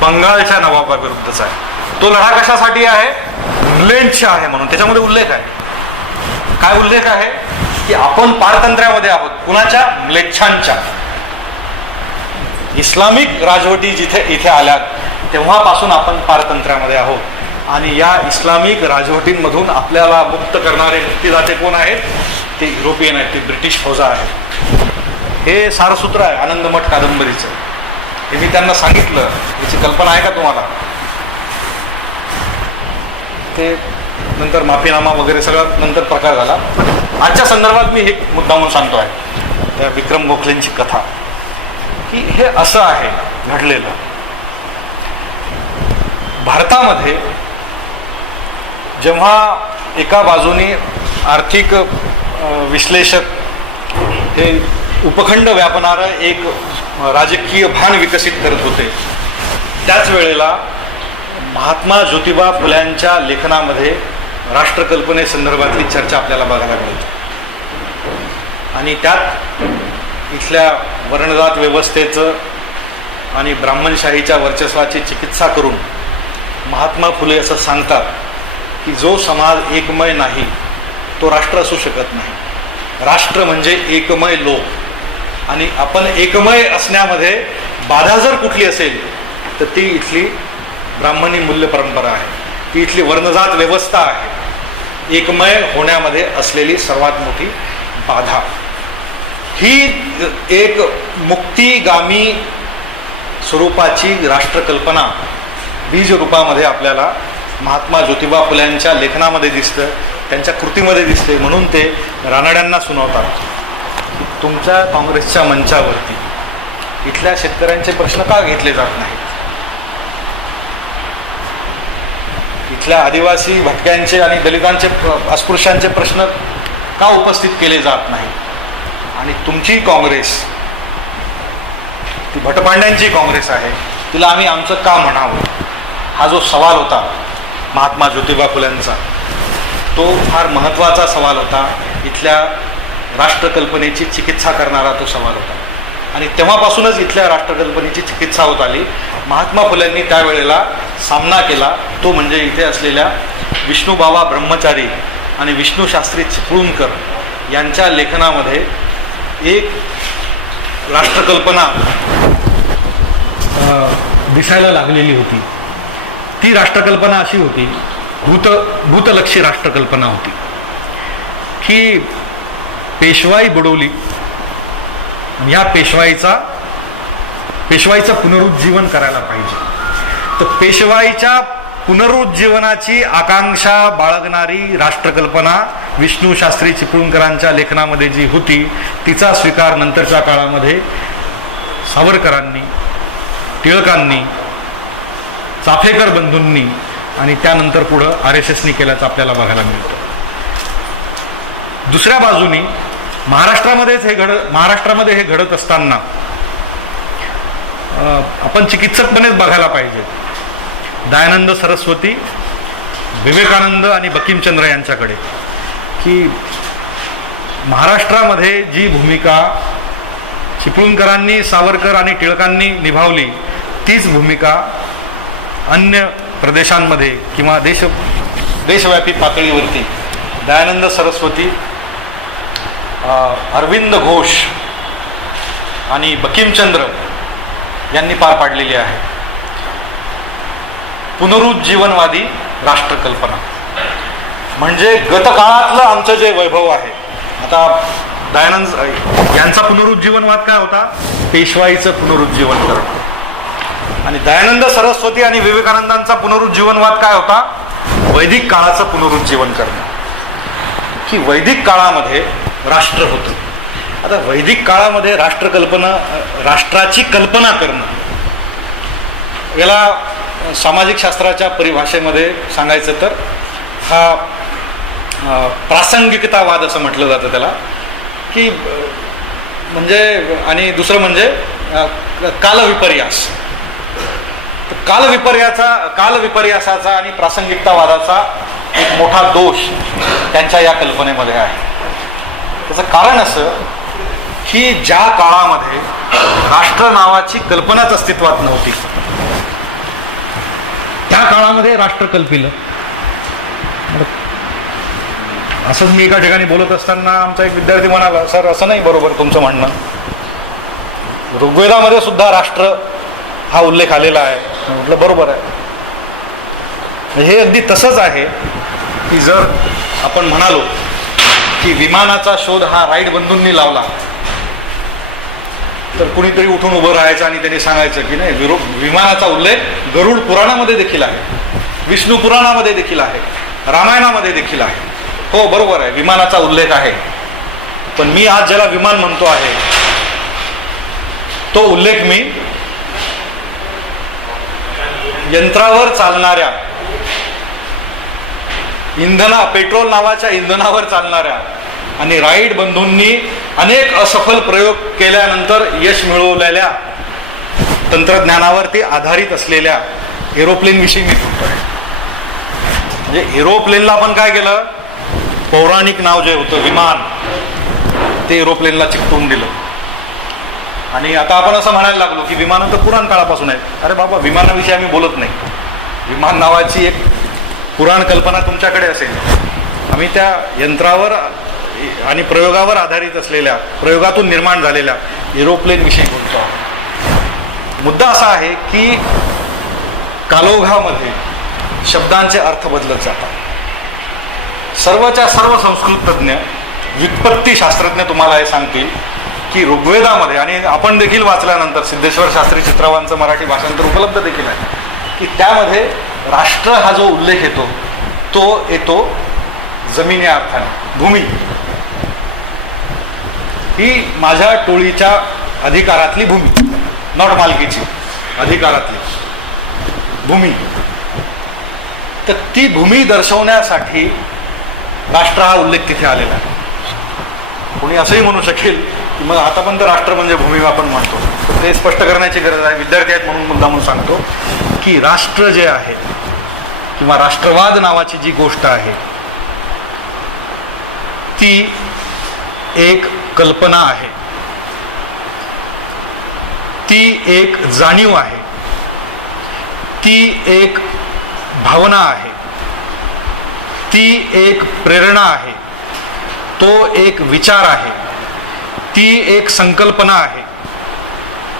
बंगालच्या नवाबाविरुद्धचा आहे. तो लढा कशासाठी आहे? इंग्लंडचा आहे म्हणून. त्याच्यामध्ये उल्लेख आहे. काय उल्लेख आहे? की आपण पारतंत्र्यामध्ये आहोत. कुणाच्या? म्लेच्छांच्या. इस्लामिक राजवटी इथे आल्यात तेव्हापासून आपण पारतंत्र्यामध्ये आहोत. आणि या इस्लामिक राजवटींमधून आपल्याला मुक्त करणारे मुक्तिदाते कोण आहेत? ते युरोपियन आहेत, ते ब्रिटिश फौजा आहेत. हे सारसूत्र आहे आनंदमठ कादंबरीचं. हे मी त्यांना सांगितलं. याची कल्पना आहे का तुम्हाला? ते नंतर माफीनामा वगैरे सगळं नंतर प्रकार झाला. आजच्या संदर्भात मी हे मुद्दा म्हणून सांगतो आहे त्या विक्रम गोखलेंची कथा, की हे असं आहे घडलेलं. भारतामध्ये जेव्हा एका बाजूने आर्थिक विश्लेषक हे उपखंड व्यापणारं एक राजकीय भान विकसित करत होते, त्याच वेळेला महात्मा ज्योतिबा फुल्यांच्या लेखनामध्ये राष्ट्रकल्पनेसंदर्भातली चर्चा आपल्याला बघायला मिळते. आणि त्यात इथल्या वर्णजात व्यवस्थेचं आणि ब्राह्मणशाहीच्या वर्चस्वाची चिकित्सा करून महात्मा फुले असं सांगतात की जो समाज एकमय नाही तो राष्ट्र असू शकत नाही. राष्ट्र म्हणजे एकमय लोक. आणि आपण एकमय असण्यामध्ये बाधा जर कुठली असेल तर ती इथली ब्राह्मणी मूल्य परंपरा आहे, ती इथली वर्णजात व्यवस्था आहे. एकमय होण्यामध्ये असलेली सर्वात मोठी बाधा ही एक मुक्तिगामी स्वरूपाची राष्ट्रकल्पना बीज रूपामध्ये आपल्याला महात्मा ज्योतिबा फुल्यांच्या लेखनामध्ये दिसतं, त्यांच्या कृतीमध्ये दिसते. म्हणून ते रानड्यांना सुनावतात, तुमच्या काँग्रेसच्या मंचावरती इथल्या शेतकऱ्यांचे प्रश्न का घेतले जात नाहीत? इथल्या आदिवासी भटक्यांचे आणि दलितांचे अस्पृश्यांचे प्रश्न का उपस्थित केले जात नाहीत? आणि तुमची काँग्रेस ती भटपांड्यांची काँग्रेस आहे, तिला आम्ही आमचं का म्हणावं? हा जो सवाल होता महात्मा ज्योतिबा फुल्यांचा, तो फार महत्त्वाचा सवाल होता. इथल्या राष्ट्रकल्पनेची चिकित्सा करणारा तो सवाल होता. आणि तेव्हापासूनच इथल्या राष्ट्रकल्पनेची चिकित्सा होत आली. महात्मा फुल्यांनी त्यावेळेला सामना केला, तो म्हणजे इथे असलेल्या विष्णूबाबा ब्रह्मचारी आणि विष्णू शास्त्री चिपळूणकर यांच्या लेखनामध्ये एक राष्ट्रकल्पना दिसायला लागलेली होती, ती राष्ट्रकल्पना अशी होती, भूतलक्षी राष्ट्रकल्पना होती की पेशवाई बुडवली, या पेशवाईचं पुनरुज्जीवन करायला पाहिजे. तर पेशवाईच्या पुनरुज्जीवनाची आकांक्षा बाळगणारी राष्ट्रकल्पना विष्णू शास्त्री चिपळूणकरांच्या लेखनामध्ये जी होती, तिचा स्वीकार नंतरच्या काळामध्ये सावरकरांनी, टिळकांनी, चाफेकर बंधूंनी आणि त्यानंतर पुढं RSSनी केल्याचं आपल्याला बघायला मिळतं. दुसऱ्या बाजूनी महाराष्ट्रामध्ये हे घडत असताना आपण चिकित्सकपणेच बघायला पाहिजे. दयानंद सरस्वती, विवेकानंद आणि बंकिमचंद्र यांच्याकडे की महाराष्ट्रामध्ये जी भूमिका चिपळूणकरांनी, सावरकर आणि टिळकांनी निभावली, तीच भूमिका अन्य प्रदेशांमध्ये किंवा देशव्यापी पातळीवरती दयानंद सरस्वती, अरविंद घोष आणि बंकिमचंद्र यांनी पार पाडलेली आहे. पुनरुज्जीवनवादी राष्ट्रकल्पना म्हणजे गतकाळातलं आमचं जे वैभव आहे. आता दयानंद यांचा पुनरुज्जीवनवाद काय होता? पेशवाईचं पुनरुज्जीवन करणं. आणि दयानंद सरस्वती आणि विवेकानंदांचा पुनरुज्जीवनवाद काय होता? वैदिक काळाचं पुनरुज्जीवन करणं, की वैदिक काळामध्ये राष्ट्र होतं. आता वैदिक काळामध्ये राष्ट्राची कल्पना करणं, याला सामाजिक शास्त्राच्या परिभाषेमध्ये सांगायचं तर हा प्रासंगिकतावाद असं म्हटलं जातं त्याला, की म्हणजे आणि दुसरं म्हणजे कालविपर्यास. कालविपर्यासाचा आणि प्रासंगिकतावादाचा एक मोठा दोष त्यांच्या या कल्पनेमध्ये आहे. त्याचं कारण असं की ज्या काळामध्ये राष्ट्र नावाची कल्पनाच अस्तित्वात नव्हती, त्या काळामध्ये राष्ट्र कल्पिलं. असंच मी एका ठिकाणी बोलत असताना आमचा एक विद्यार्थी म्हणाला, सर असं नाही बरोबर तुमचं म्हणणं, ऋग्वेदामध्ये सुद्धा राष्ट्र हा उल्लेख आलेला आहे. म्हटलं बरोबर आहे. हे अगदी तसंच आहे की जर आपण म्हणालो की विमानाचा शोध हा राईट बंधूंनी लावला, तर कुणीतरी उठून उभं राहायचं आणि त्यांनी सांगायचं की नाही, विमानाचा उल्लेख गरुड पुराणामध्ये देखील आहे, विष्णू पुराणामध्ये देखील आहे, रामायणामध्ये देखील आहे. हो बरोबर आहे, विमानाचा उल्लेख आहे, पण मी आज ज्याला विमान म्हणतो आहे तो उल्लेख मी यंत्रावर चालणाऱ्या पेट्रोल नावाच्या इंधनावर चालणाऱ्या आणि राईट बंधूंनी अनेक असफल प्रयोग केल्यानंतर यश मिळवलेल्या तंत्रज्ञानावर ते आधारित असलेल्या एरोप्लेन विषयी मी बोलतोय. म्हणजे एरोप्लेनला आपण काय केलं, पौराणिक नाव जे होतं विमान, ते एरोप्लेनला चिकटवून दिलं. आणि आता आपण असं म्हणायला लागलो की विमानं तर पुराण काळापासून आहेत. अरे बाबा, विमानाविषयी आम्ही बोलत नाही. विमान नावाची एक पुराण कल्पना तुमच्याकडे असेल, आम्ही त्या यंत्रावर आणि प्रयोगावर आधारित असलेल्या, प्रयोगातून निर्माण झालेल्या एरोप्लेन विषयी बोलतो आहोत. मुद्दा असा आहे की कालोघामध्ये शब्दांचे अर्थ बदलत जातात. सर्वच्या सर्व संस्कृत तज्ञ, व्युत्पत्ती शास्त्रज्ञ तुम्हाला हे सांगतील की ऋग्वेदामध्ये, आणि आपण देखील वाचल्यानंतर सिद्धेश्वर शास्त्री चित्रावांचं मराठी भाषांतर उपलब्ध देखील आहे, की त्यामध्ये राष्ट्र हा जो उल्लेख येतो तो येतो जमिनी अर्थाने. भूमी ही माझ्या टोळीच्या अधिकारातली भूमी, नॉट मालकीची, अधिकारातली भूमी. तर ती भूमी दर्शवण्यासाठी राष्ट्र हा उल्लेख तिथे आलेला आहे. कोणी असंही म्हणू शकेल की मग आता पण तर राष्ट्र म्हणजे भूमी आपण म्हणतो, तर ते स्पष्ट करण्याची गरज आहे. विद्यार्थी आहेत म्हणून मुद्दा म्हणून सांगतो की राष्ट्र जे आहे किंवा राष्ट्रवाद नावाची जी गोष्ट आहे ती एक कल्पना आहे, ती एक जाणीव आहे, ती एक भावना आहे, ती एक प्रेरणा आहे, तो एक विचार आहे, ती एक संकल्पना आहे,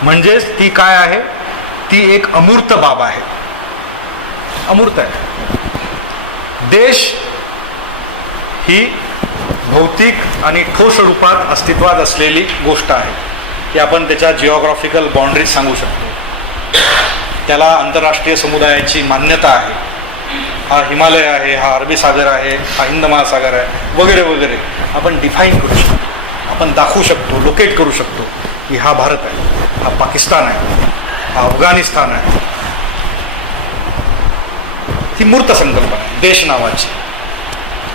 म्हणजेच ती काय आहे, ती एक अमूर्त बाब आहे, अमूर्त आहे. देश ही भौतिक आणि ठोस रूपात अस्तित्वात असलेली गोष्ट आहे, की आपण त्याच्या जिओग्राफिकल बाउंड्रीज सांगू शकतो. त्याला आंतरराष्ट्रीय समुदायाची मान्यता आहे. हा हिमालय आहे, हा अरबी सागर आहे, हा हिंद महासागर आहे, वगैरे वगैरे आपण डिफाईन करू शकतो, आपण दाखवू शकतो, लोकेट करू शकतो की हा भारत आहे, हा पाकिस्तान आहे, हा अफगाणिस्तान आहे. ती मूर्त संकल्पना आहे देश नावाची.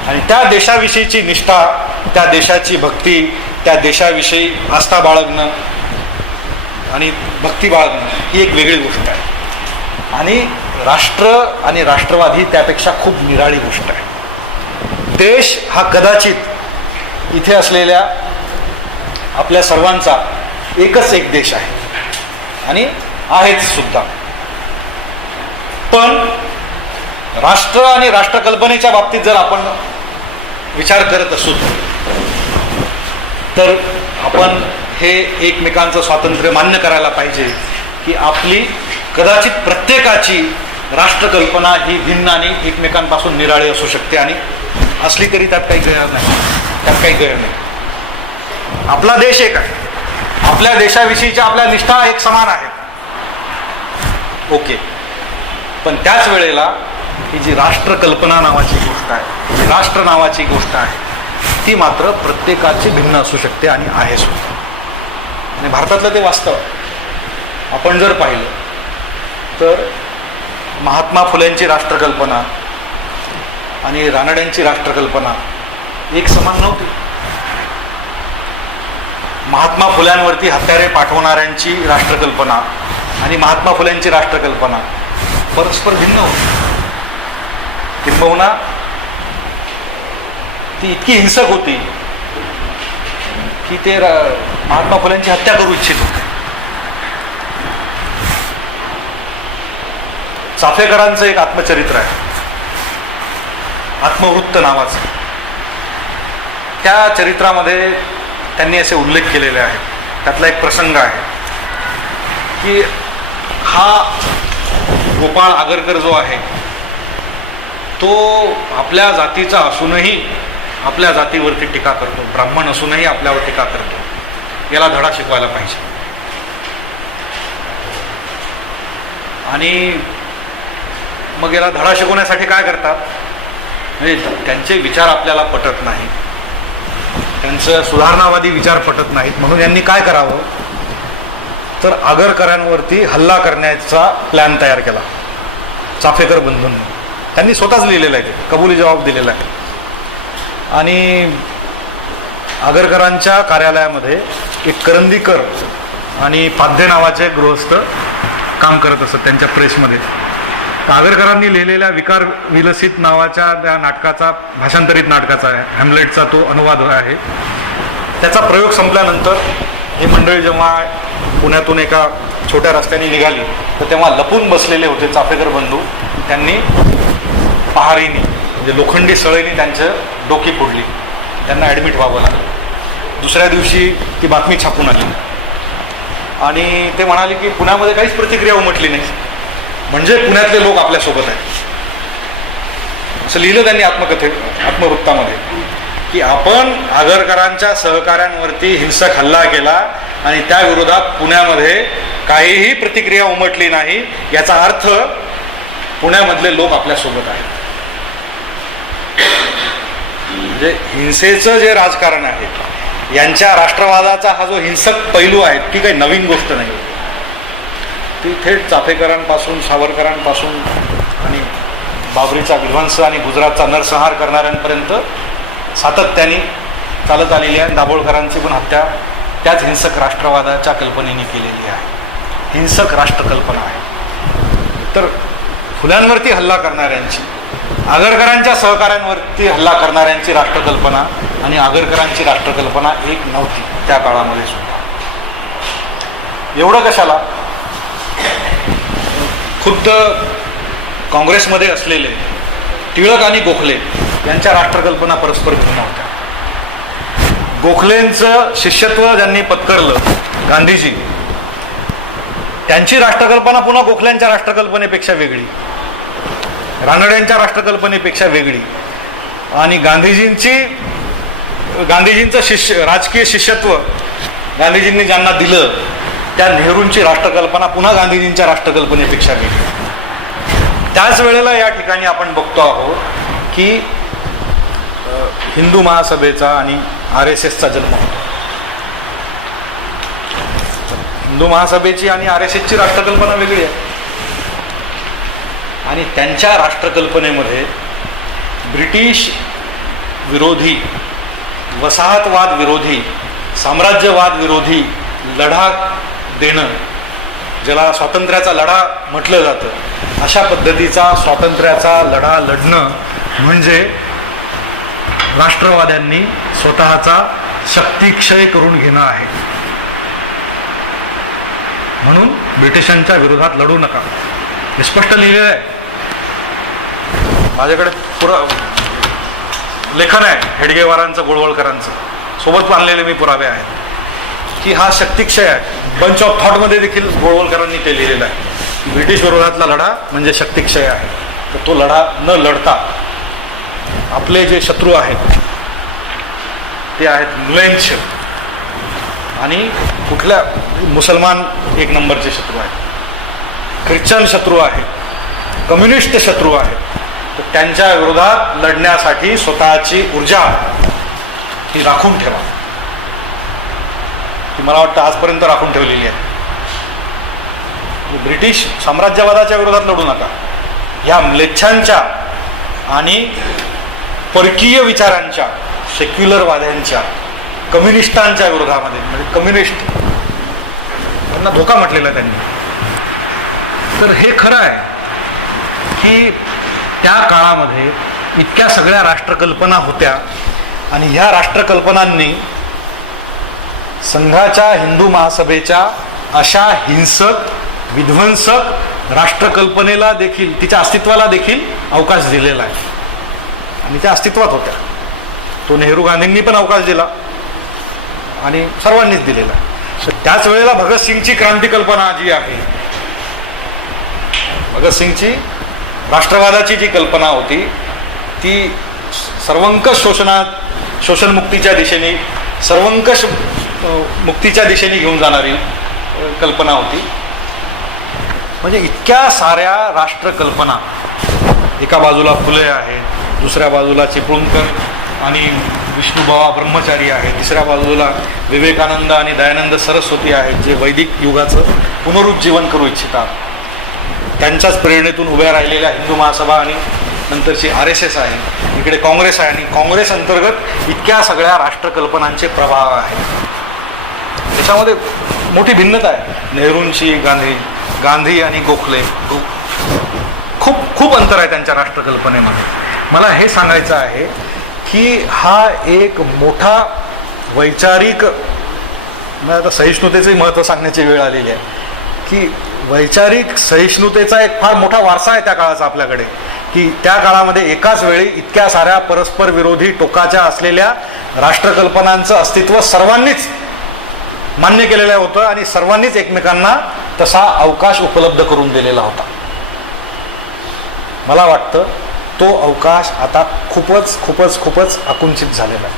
आणि त्या देशाविषयीची निष्ठा, त्या देशाची भक्ती, त्या देशाविषयी आस्था बाळगणं आणि भक्ती बाळगणं ही एक वेगळी गोष्ट आहे. आणि राष्ट्र आणि राष्ट्रवाद ही त्यापेक्षा खूप निराळी गोष्ट आहे. देश हा कदाचित इथे असलेल्या आपल्या सर्वांचा एकच एक देश आहे आणि आहेच सुद्धा. पण राष्ट्र आणि राष्ट्रकल्पनेच्या बाबतीत जर आपण विचार करत असू तर आपण हे एकमेकांचं स्वातंत्र्य मान्य करायला पाहिजे की आपली कदाचित प्रत्येकाची राष्ट्रकल्पना ही भिन्न आणि एकमेकांपासून निराळी असू शकते आणि असली तरी त्यात काही गैर नाही, त्यात काही गैर नाही. आपला देश एक आहे, आपल्या देशाविषयीच्या आपल्या निष्ठा एक समान आहेत, ओके. पण त्याच वेळेला ही जी राष्ट्रकल्पना नावाची गोष्ट आहे, जी राष्ट्र नावाची गोष्ट आहे, ती मात्र प्रत्येकाची भिन्न असू शकते आणि आहे सुद्धा. आणि भारतातलं ते वास्तव आपण जर पाहिलं तर महात्मा फुलेंची राष्ट्रकल्पना आणि रानड्यांची राष्ट्रकल्पना एक समान नव्हती. महात्मा फुल्यांवरती हत्यारे पाठवणाऱ्यांची राष्ट्रकल्पना आणि महात्मा फुलेंची राष्ट्रकल्पना परस्पर भिन्न होती. किंबहुना ती इतकी हिंसक होती की ते महात्मा फुल्यांची हत्या करू इच्छित होते. चाफेकरांचं एक आत्मचरित्र आहे, आत्मवृत्त नावाचं. त्या चरित्रामध्ये त्यांनी असे उल्लेख केलेले आहेत. त्यातला एक प्रसंग आहे की हा गोपाळ आगरकर जो आहे तो आपल्या जातीचा असूनही आपल्या जातीवरती टीका करतो, ब्राह्मण असूनही आपल्यावर टीका करतो. याला धडा शिकवायला पाहिजे. आणि मग याला धडा शिकवण्यासाठी काय करतात, म्हणजे त्यांचे विचार आपल्याला पटत नाही, त्यांचं सुधारणावादी विचार पटत नाहीत, म्हणून यांनी काय करावं तर आगरकरांवरती हल्ला करण्याचा प्लॅन तयार केला चाफेकर बंधूंनी. त्यांनी स्वतःच लिहिलेलं आहे, ते कबुली जबाब दिलेला आहे. आणि आगरकरांच्या कार्यालयामध्ये एक करंदीकर आणि पाध्ये नावाचे गृहस्थ काम करत असत त्यांच्या प्रेसमध्ये. आगरकरांनी लिहिलेल्या विकार विलसित नावाच्या त्या नाटकाचा, भाषांतरित नाटकाचा आहे, हॅमलेटचा तो अनुवाद आहे. त्याचा प्रयोग संपल्यानंतर ही मंडळी जेव्हा पुण्यातून एका छोट्या रस्त्याने निघाली तर तेव्हा लपून बसलेले होते चाफेकर बंधू. त्यांनी पहारीने म्हणजे लोखंडी सळईने त्यांचं डोकी फोडली, त्यांना ॲडमिट व्हावं लागलं. दुसऱ्या दिवशी ती बातमी छापून आली आणि ते म्हणाले की पुण्यामध्ये काहीच प्रतिक्रिया उमटली नाही, म्हणजे पुण्यातले लोक आपल्यासोबत आहेत, असं लिहिलं त्यांनी आत्मवृत्तामध्ये. की आपण आगरकरांच्या सहकाऱ्यांवरती हिंसक हल्ला केला आणि त्या विरोधात पुण्यामध्ये काहीही प्रतिक्रिया उमटली नाही, याचा अर्थ पुण्यामधले लोक आपल्यासोबत आहेत. म्हणजे हिंसेचं जे राजकारण आहे, यांच्या राष्ट्रवादाचा हा जो हिंसक पैलू आहे, ती काही नवीन गोष्ट नाही. ती थेट चाफेकरांपासून, सावरकरांपासून आणि बाबरीचा विध्वंस आणि गुजरातचा नरसंहार करणाऱ्यांपर्यंत सातत्याने चालत आलेली आहे. दाभोळकरांची पण हत्या त्याच हिंसक राष्ट्रवादाच्या कल्पनेने केलेली आहे, हिंसक राष्ट्रकल्पना आहे. तर फुल्यांवरती हल्ला करणाऱ्यांची, आगरकरांच्या सहकाऱ्यांवरती हल्ला करणाऱ्यांची राष्ट्रकल्पना आणि आगरकरांची राष्ट्रकल्पना एक नव्हती त्या काळामध्ये सुद्धा. एवढं कशाला, खुद्द काँग्रेसमध्ये असलेले टिळक आणि गोखले यांच्या राष्ट्रकल्पना परस्पर भिन्न होत्या. गोखलेंचं शिष्यत्व ज्यांनी पत्करलं गांधीजी, त्यांची राष्ट्रकल्पना पुन्हा गोखल्यांच्या राष्ट्रकल्पनेपेक्षा वेगळी, रानड्यांच्या राष्ट्रकल्पनेपेक्षा वेगळी. आणि गांधीजींचं राजकीय शिष्यत्व गांधीजींनी ज्यांना दिलं त्या नेहरूंची राष्ट्रकल्पना पुन्हा गांधीजींच्या राष्ट्रकल्पनेपेक्षा वेगळी. त्याच वेळेला या ठिकाणी आपण बघतो आहोत की हिंदू महासभेचा आणि RSSचा जन्म होतो. हिंदू महासभेची आणि RSSची राष्ट्रकल्पना वेगळी आहे. आणि त्यांच्या राष्ट्रकल्पनेमध्ये ब्रिटिश विरोधी, वसाहतवाद विरोधी, साम्राज्यवाद विरोधी लढा देणं, ज्याला स्वातंत्र्याचा लढा म्हटलं जातं, अशा पद्धतीचा स्वातंत्र्याचा लढा लढणं म्हणजे राष्ट्रवाद्यांनी स्वतःचा शक्तिक्षय करून घेणं आहे. म्हणून ब्रिटिशांच्या विरोधात लढू नका, हे स्पष्ट लिहिलेलं आहे. माझ्याकडे पुरा लेखन आहे हेडगेवारांचं, गोळवळकरांचं, सोबत आणलेले मी पुरावे आहेत की हा शक्तिक्षय आहे. बंच ऑफ थॉटमध्ये देखील गोळवळकरांनी ते लिहिलेलं आहे. ब्रिटिश विरोधातला लढा म्हणजे शक्तिक्षय आहे. तर तो लढा न लढता आपले जे शत्रू आहेत ते आहेत मुलेंच आणि कुठल्या मुसलमान एक नंबरचे शत्रू आहेत, ख्रिश्चन शत्रू आहेत, कम्युनिस्ट शत्रू आहेत. तर त्यांच्या विरोधात लढण्यासाठी स्वतःची ऊर्जा ही राखून ठेवा, ती मला वाटतं आजपर्यंत राखून ठेवलेली आहे. ब्रिटिश साम्राज्यवादाच्या विरोधात लढू नका, या म्लेच्छांच्या आणि परकीय विचारांच्या, सेक्युलरवाद्यांच्या, कम्युनिस्टांच्या विरोधामध्ये, म्हणजे कम्युनिस्ट त्यांना धोका म्हटलेला त्यांनी. तर हे खरं आहे की त्या काळामध्ये इतक्या सगळ्या राष्ट्रकल्पना होत्या आणि ह्या राष्ट्रकल्पनांनी संघाच्या, हिंदू महासभेच्या अशा हिंसक, विध्वंसक राष्ट्रकल्पनेला देखील, तिच्या अस्तित्वाला देखील अवकाश दिलेला आहे. आणि त्या अस्तित्वात होत्या. तो नेहरू गांधींनी पण अवकाश दिला आणि सर्वांनीच दिलेला. त्याच वेळेला भगतसिंगची क्रांती कल्पना जी आहे, भगतसिंगची राष्ट्रवादाची जी कल्पना होती ती सर्वंकष शोषणमुक्तीच्या दिशेने, सर्वंकष मुक्तीच्या दिशेने घेऊन जाणारी कल्पना होती. म्हणजे इतक्या साऱ्या राष्ट्रकल्पना, एका बाजूला फुले आहे, दुसऱ्या बाजूला चिपळूणकर आणि विष्णुबावा ब्रह्मचारी आहे, तिसऱ्या बाजूला विवेकानंद आणि दयानंद सरस्वती आहेत, जे वैदिक युगाचं पुनरुज्जीवन करू इच्छितात. त्यांच्याच प्रेरणेतून उभ्या राहिलेल्या हिंदू महासभा आणि नंतरची RSS आहे, इकडे काँग्रेस आहे आणि काँग्रेस अंतर्गत इतक्या सगळ्या राष्ट्रकल्पनांचे प्रभाव आहेत. त्याच्यामध्ये मोठी भिन्नता आहे. नेहरूंची, गांधी आणि गोखले, खूप अंतर आहे त्यांच्या राष्ट्रकल्पनेमध्ये. मला हे सांगायचं आहे की हा एक मोठा वैचारिक, म्हणजे आता सहिष्णुतेचंही महत्त्व सांगण्याची वेळ आलेली आहे की वैचारिक सहिष्णुतेचा एक फार मोठा वारसा आहे त्या काळाचा आपल्याकडे, की त्या काळामध्ये एकाच वेळी इतक्या साऱ्या परस्पर विरोधी टोकाच्या असलेल्या राष्ट्रकल्पनांचं अस्तित्व सर्वांनीच मान्य केलेलं होतं आणि सर्वांनीच एकमेकांना तसा अवकाश उपलब्ध करून दिलेला होता. मला वाटतं तो अवकाश आता खूपच आकुंचित झालेला आहे.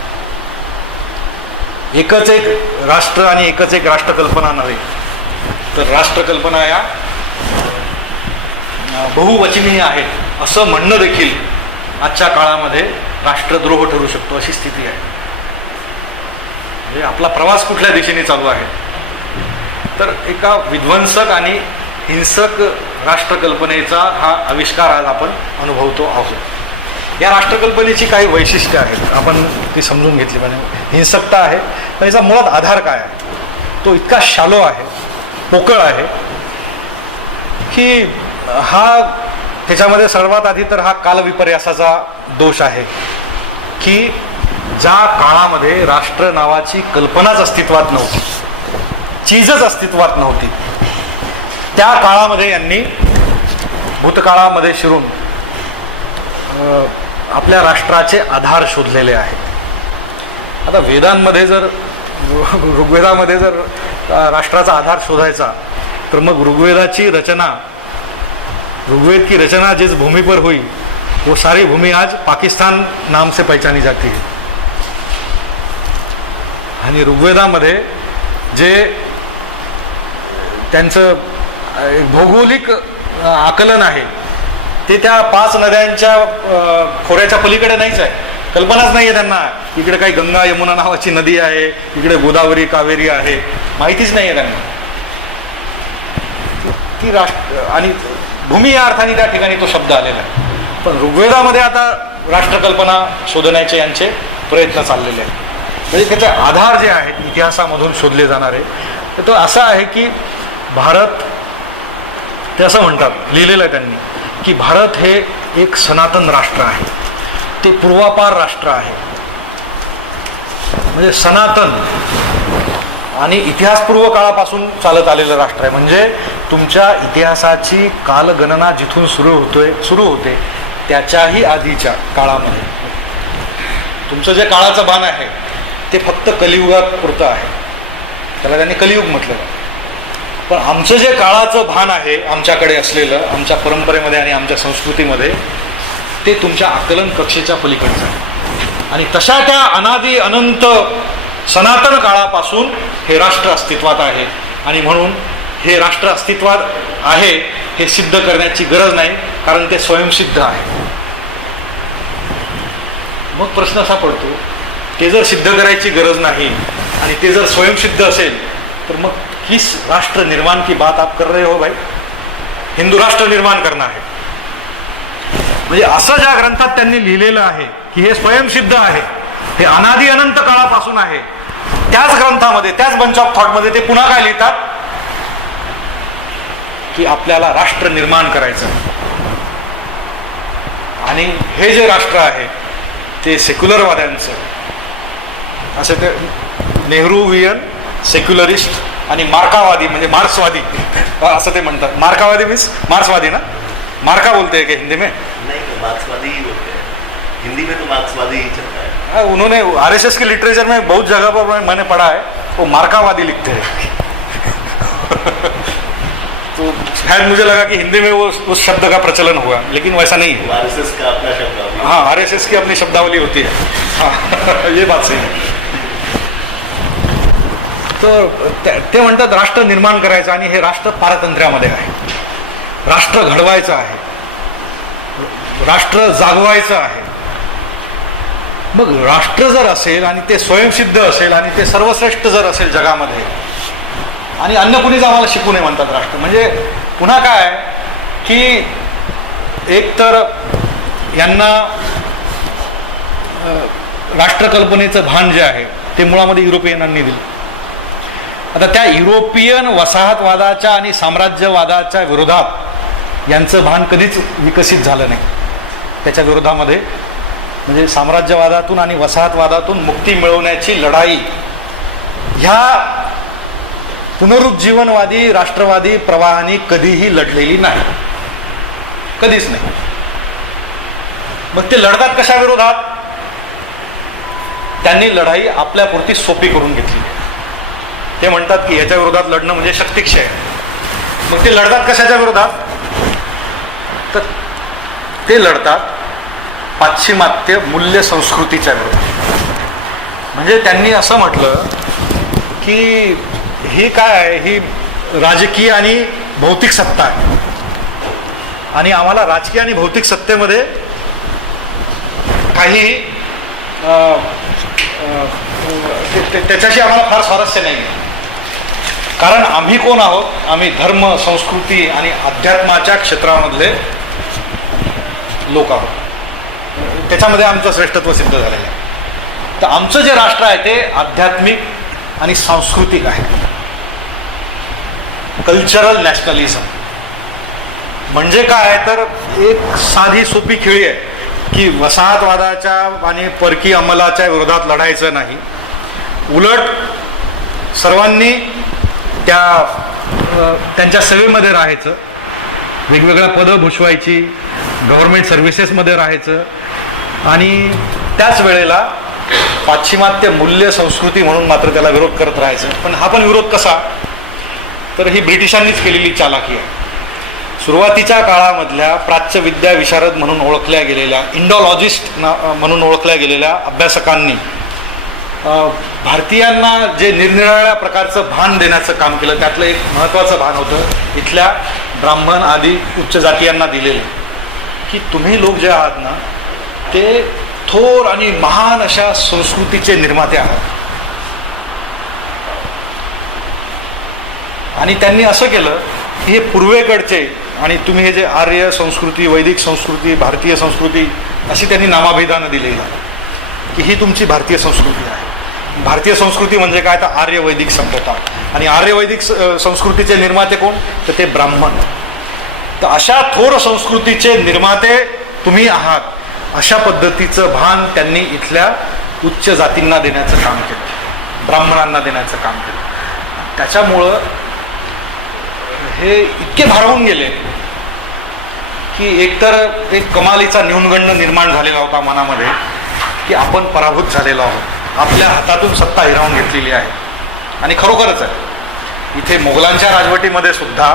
एकच एक राष्ट्र आणि एकच एक राष्ट्रकल्पना नव्हे, तर राष्ट्रकल्पना या बहुवचनीय आहेत असं म्हणणं देखील आजच्या काळामध्ये राष्ट्रद्रोह ठरू शकतो, अशी स्थिती आहे. म्हणजे आपला प्रवास कुठल्या दिशेने चालू आहे, तर एका विध्वंसक आणि हिंसक राष्ट्रकल्पनेचा हा आविष्कार आज आपण अनुभवतो आहोत. या राष्ट्रकल्पनेची काही वैशिष्ट्ये आहेत, आपण ती समजून घेतली पाहिजे. हिंसकता आहे, पण याचा मुळात आधार काय आहे? तो इतका शालो आहे, पोकळ आहे की त्याच्यामध्ये सर्वात आधी तर हा कालविपर्यासाचा दोष आहे की ज्या काळामध्ये राष्ट्र नावाची कल्पनाच अस्तित्वात नव्हती, चीजच अस्तित्वात नव्हती, त्या काळामध्ये यांनी भूतकाळामध्ये शिरून आपल्या राष्ट्राचे आधार शोधलेले आहेत. आता वेदांमध्ये जर, ऋग्वेदामध्ये जर राष्ट्राचा आधार शोधायचा तर मग ऋग्वेदाची रचना, ऋग्वेद की रचना जिस भूमि पर हुई वो सारी भूमि आज पाकिस्तान नाम से पहचानी जाती है. आणि ऋग्वेदामध्ये जे त्यांचं भौगोलिक आकलन आहे ते त्या 5 नद्यांच्या खोऱ्याच्या पलीकडे नाहीच आहे. कल्पनाच नाही आहे त्यांना. इकडे काही गंगा यमुना नावाची नदी आहे, इकडे गोदावरी कावेरी आहे, माहितीच नाही आहे त्यांना. ती राष्ट्र आणि भूमी या अर्थाने त्या ठिकाणी तो शब्द आलेला आहे. पण ऋग्वेदामध्ये आता राष्ट्रकल्पना शोधण्याचे यांचे प्रयत्न चाललेले आहेत. म्हणजे त्याचे आधार जे आहेत इतिहासामधून शोधले जाणारे, तर तो असा आहे की भारत, ते असं म्हणतात, लिहिलेलं आहे त्यांनी की भारत हे एक सनातन राष्ट्र आहे, ते पूर्वापार राष्ट्र आहे. म्हणजे सनातन आणि इतिहासपूर्व काळापासून चालत आलेलं राष्ट्र आहे. म्हणजे तुमच्या इतिहासाची कालगणना जिथून सुरू होते त्याच्याही आधीच्या काळामध्ये तुमचं जे काळाचं भान आहे ते फक्त कलियुगात पुरतं आहे. त्याला त्यांनी कलियुग म्हटलं. पण आमचं जे काळाचं भान आहे आमच्याकडे असलेलं, आमच्या परंपरेमध्ये आणि आमच्या संस्कृतीमध्ये, ते तुमच्या आकलन कक्षेच्या पलीकडचं आहे. आणि तशा त्या अनादी अनंत सनातन काळापासून हे राष्ट्र अस्तित्वात आहे. आणि म्हणून हे राष्ट्र अस्तित्वात आहे हे सिद्ध करण्याची गरज नाही, कारण ते स्वयंसिद्ध आहे. मग प्रश्न असा पडतो, ते जर सिद्ध करायची गरज नाही आणि ते जर स्वयंसिद्ध असेल तर मग किस राष्ट्र निर्माण की बात आप कर रहे हो भाई? हिंदू राष्ट्र निर्माण करना है. म्हणजे असं ज्या ग्रंथात त्यांनी लिहिलेलं आहे की हे स्वयंसिद्ध आहे, हे अनादी अनंत काळापासून आहे, त्याच ग्रंथामध्ये, त्याच बंच ऑफ थॉटमध्ये ते पुन्हा काय लिहितात की आपल्याला राष्ट्र निर्माण करायचं. आणि हे जे राष्ट्र आहे ते सेक्युलरवाद्यांचं, असे ते नेहरूवियन सेक्युलरिस्ट आणि मार्कावादी म्हणजे मार्क्सवादी असं ते म्हणतात. मार्कावादी मीन्स मार्क्सवादी ना, मार्का बोलते हैं कि हिंदी में? नहीं, तो मार्क्सवादी ही बोलते हैं हिंदी में, तो मार्क्सवादी ही चलता है. उन्होंने आरएसएस के लिटरेचर में बहुत जगह पर मैंने पढ़ा है वो मार्कावादी लिखते हैं. तो शायद मुझे लगा कि हिंदी में वो उस शब्द का प्रचलन हुआ, लेकिन वैसा नहीं है. आरएसएस का अपना शब्द. हाँ, आरएसएस की अपनी शब्दावली होती है. हाँ, ये बात सही है. तर ते म्हणतात राष्ट्र निर्माण करायचं आणि हे राष्ट्र पारतंत्र्यामध्ये आहे. राष्ट्र घडवायचं आहे, राष्ट्र जागवायचं आहे. मग राष्ट्र जर असेल आणि ते स्वयंसिद्ध असेल आणि ते सर्वश्रेष्ठ जर असेल जगामध्ये, आणि अन्य कुणीच आम्हाला शिकू नये म्हणतात राष्ट्र, म्हणजे पुन्हा काय की एक तर यांना राष्ट्रकल्पनेचं भान जे आहे ते मुळामध्ये युरोपियनांनी दिलं. आता त्या युरोपियन वसाहतवादाच्या आणि साम्राज्यवादाच्या विरोधात यांचं भान कधीच विकसित झालं नाही. त्याच्या विरोधामध्ये म्हणजे साम्राज्यवादातून आणि वसाहतवादातून मुक्ती मिळवण्याची लढाई ह्या पुनरुज्जीवनवादी राष्ट्रवादी प्रवाहाने कधीही लढलेली नाही, कधीच नाही. मग ते लढतात कशा विरोधात? त्यांनी लढाई आपल्यापुरती सोपी करून घेतली. ते म्हणतात की याच्या विरोधात लढणं म्हणजे शक्तिक्षय आहे. मग ते लढतात कशाच्या विरोधात? तर ते लढतात पाश्चिमात्य मूल्य संस्कृतीच्या विरोधात. म्हणजे त्यांनी असं म्हटलं की ही काय आहे, ही राजकीय आणि भौतिक सत्ता आहे आणि आम्हाला राजकीय आणि भौतिक सत्तेमध्ये काही त्याच्याशी आम्हाला फार स्वारस्य नाही. कारण आम्ही कोण आहोत? आम्ही धर्म, संस्कृती आणि अध्यात्माच्या क्षेत्रामधले लोक आहोत. त्याच्यामध्ये आमचं श्रेष्ठत्व सिद्ध झालेलं आहे. तर आमचं जे राष्ट्र आहे ते आध्यात्मिक आणि सांस्कृतिक आहे. कल्चरल नॅशनलिझम म्हणजे काय? तर एक साधी सोपी खेळी आहे की वसाहतवादाच्या आणि परकी अंमलाच्या विरोधात लढायचं नाही, उलट सर्वांनी त्यांच्या सेवेमध्ये राहायचं, वेगवेगळ्या पदं भूषवायची, गव्हर्नमेंट सर्व्हिसेसमध्ये राहायचं आणि त्याच वेळेला पाश्चिमात्य मूल्य संस्कृती म्हणून मात्र त्याला विरोध करत राहायचं. पण हा पण विरोध कसा? तर ही ब्रिटिशांनीच केलेली चालाकी आहे. सुरुवातीच्या काळामधल्या प्राच्यविद्या विशारद म्हणून ओळखल्या गेलेल्या इंडॉलॉजिस्ट म्हणून ओळखल्या गेलेल्या अभ्यासकांनी भारतीयांना जे निरनिराळ्या प्रकारचं भान देण्याचं काम केलं, त्यातलं एक महत्त्वाचं भान होतं इथल्या ब्राह्मण आदी उच्च जातीयांना दिलेलं, की तुम्ही लोक जे आहात ना ते थोर आणि महान अशा संस्कृतीचे निर्माते आहात. आणि त्यांनी असं केलं की हे पूर्वेकडचे आणि तुम्ही हे जे आर्य संस्कृती, वैदिक संस्कृती, भारतीय संस्कृती अशी त्यांनी नामाभिधानं दिलेली आहे की ही तुमची भारतीय संस्कृती आहे. भारतीय संस्कृती म्हणजे काय, तर आर्य वैदिक सभ्यता. आणि आर्य वैदिक संस्कृतीचे निर्माते कोण, तर ते ब्राह्मण. तर अशा थोर संस्कृतीचे निर्माते तुम्ही आहात, अशा पद्धतीचं भान त्यांनी इथल्या उच्च जातींना देण्याचं काम केलं, ब्राह्मणांना देण्याचं काम केलं. त्याच्यामुळं हे इतके भारावून गेले की एकतर एक कमालीचा न्यूनगंड निर्माण झालेला होता मनामध्ये की आपण पराभूत झालेलो आहोत, आपल्या हातातून सत्ता हिरावून घेतलेली आहे. आणि खरोखरच आहे, इथे मोगलांच्या राजवटीमध्ये सुद्धा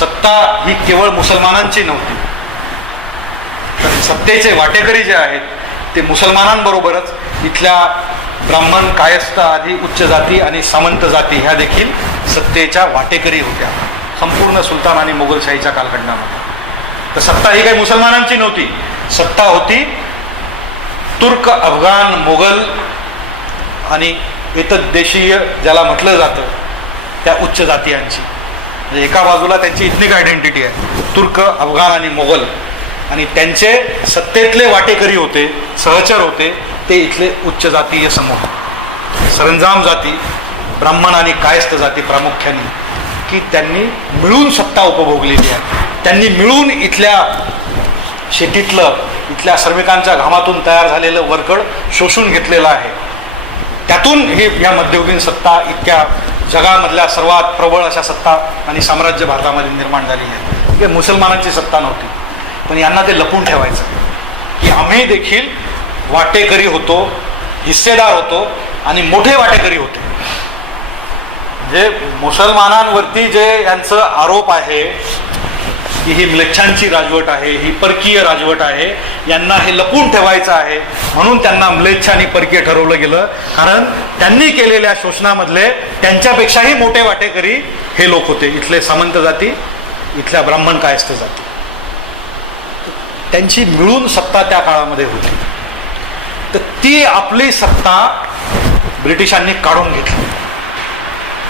सत्ता ही केवळ मुसलमानांची नव्हती, तर सत्तेचे वाटेकरी जे आहेत ते मुसलमानांबरोबरच इथल्या ब्राह्मण, कायस्थ आदी उच्च जाती आणि सामंत जाती ह्या देखील सत्तेच्या वाटेकरी होत्या संपूर्ण सुलतान आणि मोगलशाहीच्या कालखंडामध्ये. तर सत्ता ही काही मुसलमानांची नव्हती, सत्ता होती तुर्क, अफगाण, मोगल आणि इतदेशीय ज्याला म्हटलं जातं त्या उच्च जातीयांची. म्हणजे एका बाजूला त्यांची इथनिक आयडेंटिटी आहे, तुर्क, अफगाण आणि मोगल, आणि त्यांचे सत्तेतले वाटेकरी होते, सहचर होते ते इथले उच्च जातीय समूह, सरंजाम जाती, ब्राह्मण आणि कायस्थ जाती प्रामुख्याने, की त्यांनी मिळून सत्ता उपभोगलेली आहे. त्यांनी मिळून इथल्या शेतीतलं, इथल्या श्रमिकांच्या घामातून तयार झालेलं वरकड शोषून घेतलेलं आहे. त्यातून हे या मध्ययुगीन सत्ता इतक्या जगामधल्या सर्वात प्रबळ अशा सत्ता आणि साम्राज्य भारतामध्ये निर्माण झालेली आहे. ही मुसलमानांची सत्ता नव्हती, पण यांना ते लपून ठेवायचं की आम्ही देखील वाटेकरी होतो, हिस्सेदार होतो आणि मोठे वाटेकरी होते. म्हणजे मुसलमानांवरती जे यांचं आरोप आहे की ही म्लेच्छांची राजवट आहे, ही परकीय राजवट आहे, यांना हे लपून ठेवायचं आहे, म्हणून त्यांना म्लेच्छ आणि परकीय ठरवलं गेलं. कारण त्यांनी केलेल्या शोषणामधले त्यांच्यापेक्षाही मोठे वाटेकरी हे लोक होते, इथले सामंत जाती, इथल्या ब्राह्मण कायस्थ जाती. त्यांची मिळून सत्ता त्या काळामध्ये होती. तर ती आपली सत्ता ब्रिटिशांनी काढून घेतली.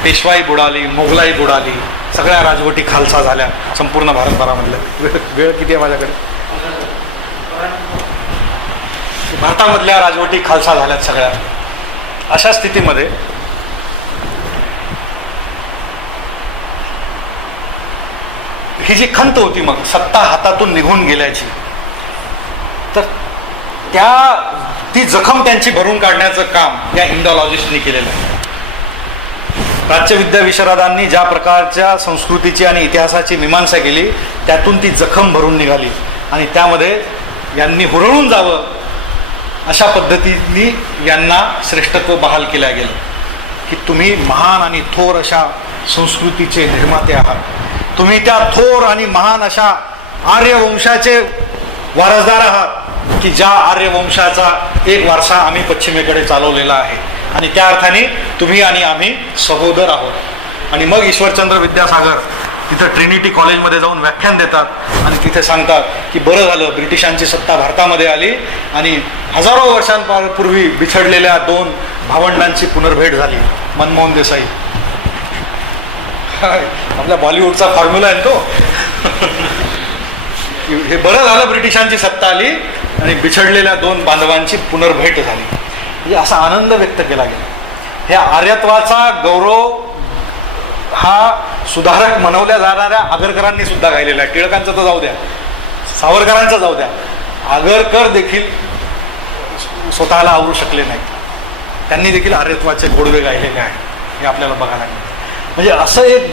पेशवाई बुडाली, मोगलाई बुडाली, सगळ्या राजवटी खालसा झाल्या संपूर्ण भारतभरामधल्या. वेळ किती आहे माझ्याकडे? भारतामधल्या राजवटी खालसा झाल्यात सगळ्या. अशा स्थितीमध्ये ही जी खंत होती मग सत्ता हातातून निघून गेल्याची, तर ती जखम त्यांची भरून काढण्याचं काम या इंडॉलॉजिस्टनी केलेलं आहे. प्राच्यविद्या विशारदांनी ज्या प्रकारच्या संस्कृतीची आणि इतिहासाची मीमांसा केली, त्यातून ती जखम भरून निघाली आणि त्यामध्ये यांनी हुरळून जावं अशा पद्धतीने यांना श्रेष्ठत्व बहाल केलं गेलं की तुम्ही महान आणि थोर अशा संस्कृतीचे निर्माते आहात, तुम्ही त्या थोर आणि महान अशा आर्यवंशाचे वारसदार आहात की ज्या आर्यवंशाचा एक वारसा आम्ही पश्चिमेकडे चालवलेला आहे, आणि त्या अर्थाने तुम्ही आणि आम्ही सहोदर आहोत. आणि मग ईश्वरचंद्र विद्यासागर तिथं ट्रिनिटी कॉलेजमध्ये जाऊन व्याख्यान देतात आणि तिथे सांगतात की बरं झालं ब्रिटिशांची सत्ता भारतामध्ये आली आणि हजारो वर्षांपूर्वी बिछडलेल्या दोन भावंडांची पुनर्भेट झाली. मनमोहन देसाई, आपल्या बॉलिवूडचा फॉर्म्युला आहे तो. हे बरं झालं ब्रिटिशांची सत्ता आली आणि बिछडलेल्या दोन बांधवांची पुनर्भेट झाली. म्हणजे असा आनंद व्यक्त केला गेला. ह्या आर्यत्वाचा गौरव हा सुधारक म्हणवल्या जाणाऱ्या आगरकरांनी सुद्धा गायलेला आहे. टिळकांचं तर जाऊ द्या, सावरकरांचं जाऊ द्या, आगरकर देखील स्वतःला आवरू शकले नाहीत. त्यांनी देखील आर्यत्वाचे गोडवे गायलेले आहे, हे आपल्याला बघायला मिळतं. म्हणजे असं एक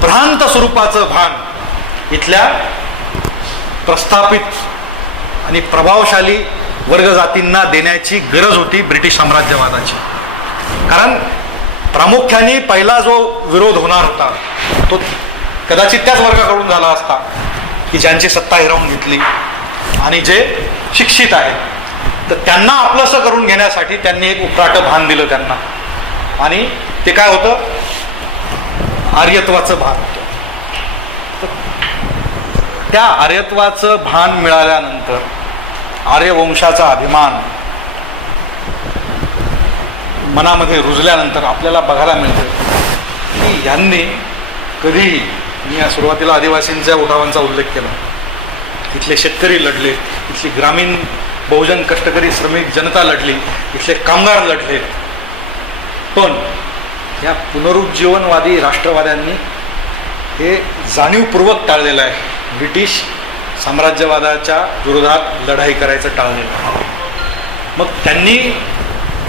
भ्रांत स्वरूपाचं भान इथल्या प्रस्थापित आणि प्रभावशाली वर्गजातींना देण्याची गरज होती ब्रिटिश साम्राज्यवादाची. कारण प्रामुख्याने पहिला जो विरोध होणार होता तो कदाचित त्याच वर्गाकडून झाला असता की ज्यांची सत्ता हिरावून घेतली आणि जे शिक्षित आहेत. तर त्यांना आपलंसं करून घेण्यासाठी त्यांनी एक उफराटं भान दिलं त्यांना, आणि ते काय होतं, आर्यत्वाचं भान होतं. त्या आर्यत्वाचं भान मिळाल्यानंतर, आर्यवंशाचा अभिमान मनामध्ये रुजल्यानंतर आपल्याला बघायला मिळतं की यांनी कधीही, मी या सुरुवातीला आदिवासींच्या उठावांचा उल्लेख केला, इथले शेतकरी लढले, इथली ग्रामीण बहुजन कष्टकरी श्रमिक जनता लढली, इथले कामगार लढले, पण या पुनरुज्जीवनवादी राष्ट्रवाद्यांनी हे जाणीवपूर्वक टाळलेलं आहे. ब्रिटिश साम्राज्यवादाच्या विरोधात लढाई करायचं टाळलेलं आहे. मग त्यांनी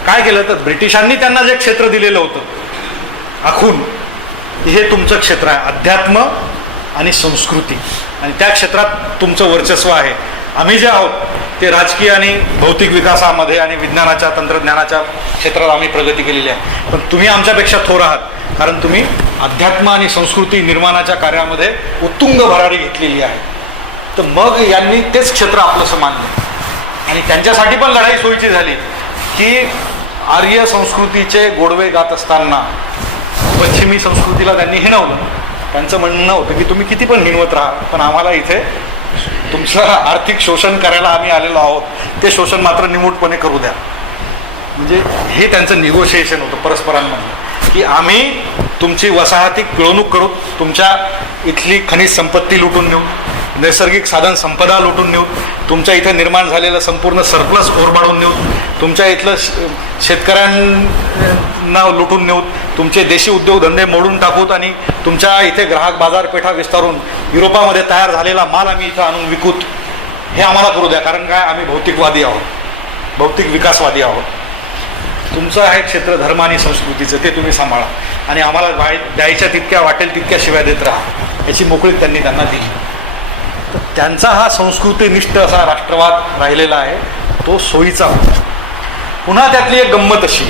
काय केलं तर ब्रिटिशांनी त्यांना जे क्षेत्र दिलेलं होतं आखून, हे तुमचं क्षेत्र आहे, अध्यात्म आणि संस्कृती, आणि त्या क्षेत्रात तुमचं वर्चस्व आहे. आम्ही जे आहोत ते राजकीय आणि भौतिक विकासामध्ये आणि विज्ञानाच्या तंत्रज्ञानाच्या क्षेत्रात आम्ही प्रगती केलेली आहे, पण तुम्ही आमच्यापेक्षा थोर आहात, कारण तुम्ही अध्यात्म आणि संस्कृती निर्माणाच्या कार्यामध्ये उत्तुंग भरारी घेतलेली आहे. तर मग यांनी तेच क्षेत्र आपलंसं मानलं, आणि त्यांच्यासाठी पण लढाई सोयीची झाली की आर्य संस्कृतीचे गोडवे गात असताना पश्चिमी संस्कृतीला त्यांनी हिणवलं. त्यांचं म्हणणं होतं की तुम्ही किती पण हिणवत राहा, पण आम्हाला इथे तुमचं आर्थिक शोषण करायला आम्ही आलेलो आहोत, ते शोषण मात्र निमूटपणे करू द्या. म्हणजे हे त्यांचं निगोशिएशन होतं परस्परांमध्ये, की आम्ही तुमची वसाहती पिळवणूक करू, तुमच्या इथली खनिज संपत्ती लुटून नेऊ, नैसर्गिक साधन संपदा लुटून नेऊ, तुमच्या इथे निर्माण झालेलं संपूर्ण सरप्लस ओरबाडून नेऊ, तुमच्या इथलं शेतकऱ्यांना लुटून नेऊ, तुमचे देशी उद्योगधंदे मोडून टाकूत, आणि तुमच्या इथे ग्राहक बाजारपेठा विस्तारून युरोपामध्ये तयार झालेला माल आम्ही इथं आणून विकूत. हे आम्हाला करू द्या, कारण काय, आम्ही भौतिकवादी आहोत, भौतिक विकासवादी आहोत. तुमचं आहे क्षेत्र धर्म आणि संस्कृतीचं, ते तुम्ही सांभाळा, आणि आम्हाला द्यायच्या तितक्या वाटेल तितक्या शिव्या देत राहा, याची मोकळीक त्यांनी त्यांना दिली. तर त्यांचा हा संस्कृतीनिष्ठ असा राष्ट्रवाद राहिलेला आहे, तो सोयीचा होता. पुन्हा त्यातली एक गंमत अशी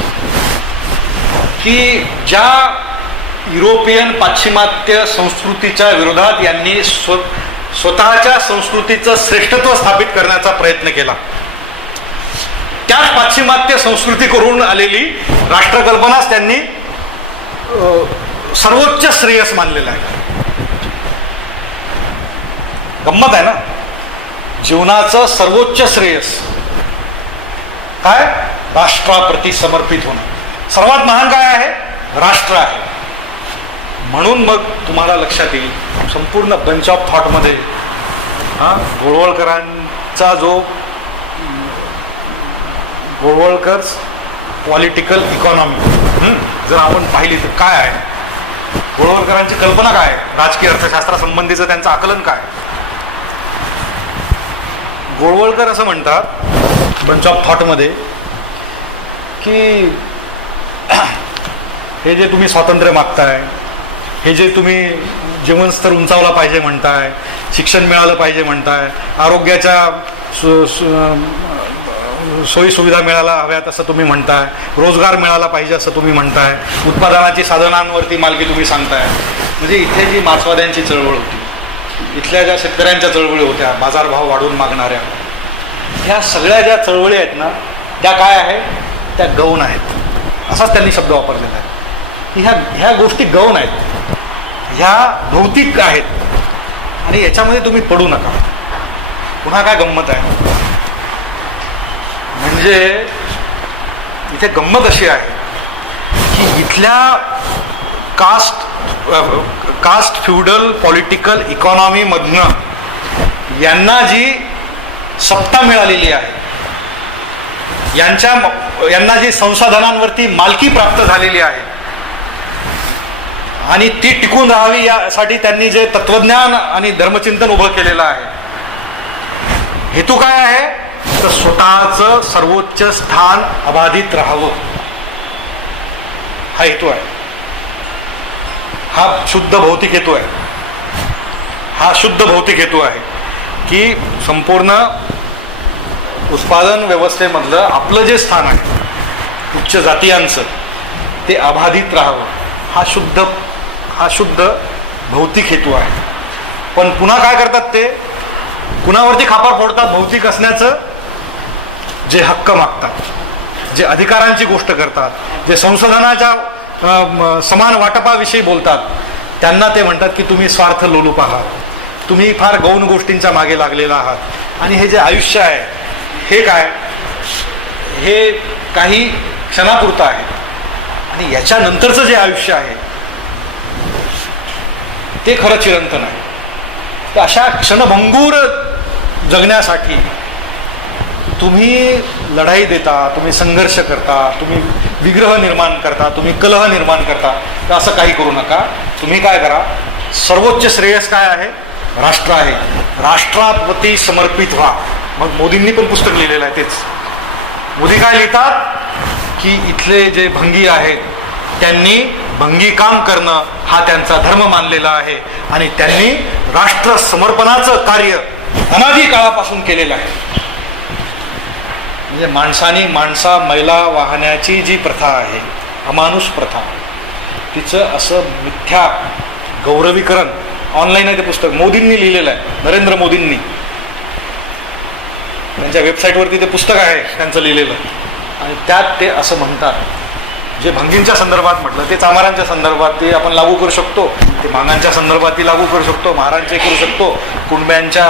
की ज्या युरोपियन पाश्चिमात्य संस्कृतीच्या विरोधात यांनी स्वतःच्या संस्कृतीचं श्रेष्ठत्व स्थापित करण्याचा प्रयत्न केला, त्याच पाश्चिमात्य संस्कृती करून आलेली राष्ट्रकल्पनाच त्यांनी सर्वोच्च श्रेयस मानलेलं आहे. गंमत आहे ना, जीवनाचं सर्वोच्च श्रेयस काय, राष्ट्राप्रती समर्पित होणं. सर्वात महान काय आहे, राष्ट्र आहे. म्हणून मग तुम्हाला लक्षात येईल संपूर्ण बंच ऑफ थॉटमध्ये गोळवळकरांचा जो गोळवळकर्स पॉलिटिकल इकॉनॉमी जर आपण पाहिली तर काय आहे, गोळवळकरांची कल्पना काय आहे, राजकीय अर्थशास्त्रासंबंधीचं त्यांचं आकलन काय. गोळवळकर असं म्हणतात बंच ऑफ थॉटमध्ये की हे जे तुम्ही स्वातंत्र्य मागताय, हे जे तुम्ही जीवनस्तर उंचावला पाहिजे म्हणताय, शिक्षण मिळालं पाहिजे म्हणताय, आरोग्याच्या सोयीसुविधा मिळायला हव्यात असं तुम्ही म्हणताय, रोजगार मिळाला पाहिजे असं तुम्ही म्हणताय, उत्पादनाची साधनांवरती मालकी तुम्ही सांगताय. म्हणजे इथे जी मार्क्सवाद्यांची चळवळ होती, इथल्या ज्या शेतकऱ्यांच्या चळवळी होत्या, बाजारभाव वाढवून मागणाऱ्या, ह्या सगळ्या ज्या चळवळी आहेत ना, त्या काय आहेत, त्या गौण आहेत. असाच त्यांनी शब्द वापरलेला आहे की ह्या गोष्टी गौण आहेत, ह्या भौतिक आहेत, आणि याच्यामध्ये तुम्ही पडू नका. पुन्हा काय गंमत आहे, म्हणजे इथे गंमत अशी आहे की इथल्या कास्ट फ्युडल पॉलिटिकल इकॉनॉमीमधनं यांना जी सत्ता मिळालेली आहे, यांना जी संसाधनांवरती मालकी प्राप्त झालेली आहे, आणि ती टिकून राहावी यासाठी त्यांनी जे तत्वज्ञान आणि धर्मचिंतन उभं केलेलं आहे, हेतू काय आहे तर स्वतःचं सर्वोच्च स्थान अबाधित राहावं, हा हेतू आहे. हा शुद्ध भौतिक हेतू आहे. हा शुद्ध भौतिक हेतू आहे की संपूर्ण उत्पादन व्यवस्थेमधलं आपलं जे स्थान आहे उच्च जातीयांचं, ते अबाधित राहावं, हा शुद्ध हा शुद्ध भौतिक हेतू आहे. पण पुन्हा काय करतात ते, कुणावरती खापर फोडतात, भौतिक असण्याचं जे हक्क मागतात, जे अधिकारांची गोष्ट करतात, जे संशोधनाच्या समान वाटपाविषयी बोलतात, त्यांना ते म्हणतात की तुम्ही स्वार्थ लोलूप आहात, तुम्ही फार गौण गोष्टींच्या मागे लागलेला आहात. आणि हे जे आयुष्य आहे हे काय, हे काही क्षणापुरतं आहे आणि याच्यानंतरचं जे आयुष्य आहे ते खरं चिरंतन आहे. तर अशा क्षणभंगूर जगण्यासाठी तुम्ही लढाई देता, तुम्ही संघर्ष करता, तुम्ही विग्रह निर्माण करता, तुम्ही कलह निर्माण करता. तर असं काही करू नका. तुम्ही काय करा, सर्वोच्च श्रेयस काय आहे, राष्ट्र आहे, राष्ट्राप्रती समर्पित व्हा. मग मोदींनी पण पुस्तक लिहिलेलं आहे तेच. मोदी काय लिहितात की इथले जे भंगी आहेत त्यांनी भंगी काम करणं हा त्यांचा धर्म मानलेला आहे आणि त्यांनी राष्ट्र समर्पणाचं कार्य अनादी काळापासून केलेलं आहे. म्हणजे माणसाने मैला वाहण्याची जी प्रथा आहे, अमानुष प्रथा, तिचं असं मिथ्या गौरवीकरण, ऑनलाईन आहे ते पुस्तक, मोदींनी लिहिलेलं आहे, नरेंद्र मोदींनी. त्यांच्या वेबसाईटवरती ते पुस्तक आहे त्यांचं लिहिलेलं. आणि त्यात ते असं म्हणतात, जे भंगींच्या संदर्भात म्हटलं ते चामारांच्या संदर्भात ते आपण लागू करू शकतो, ते मागांच्या संदर्भात ती लागू करू शकतो, महारांचे करू शकतो, कुणब्यांच्या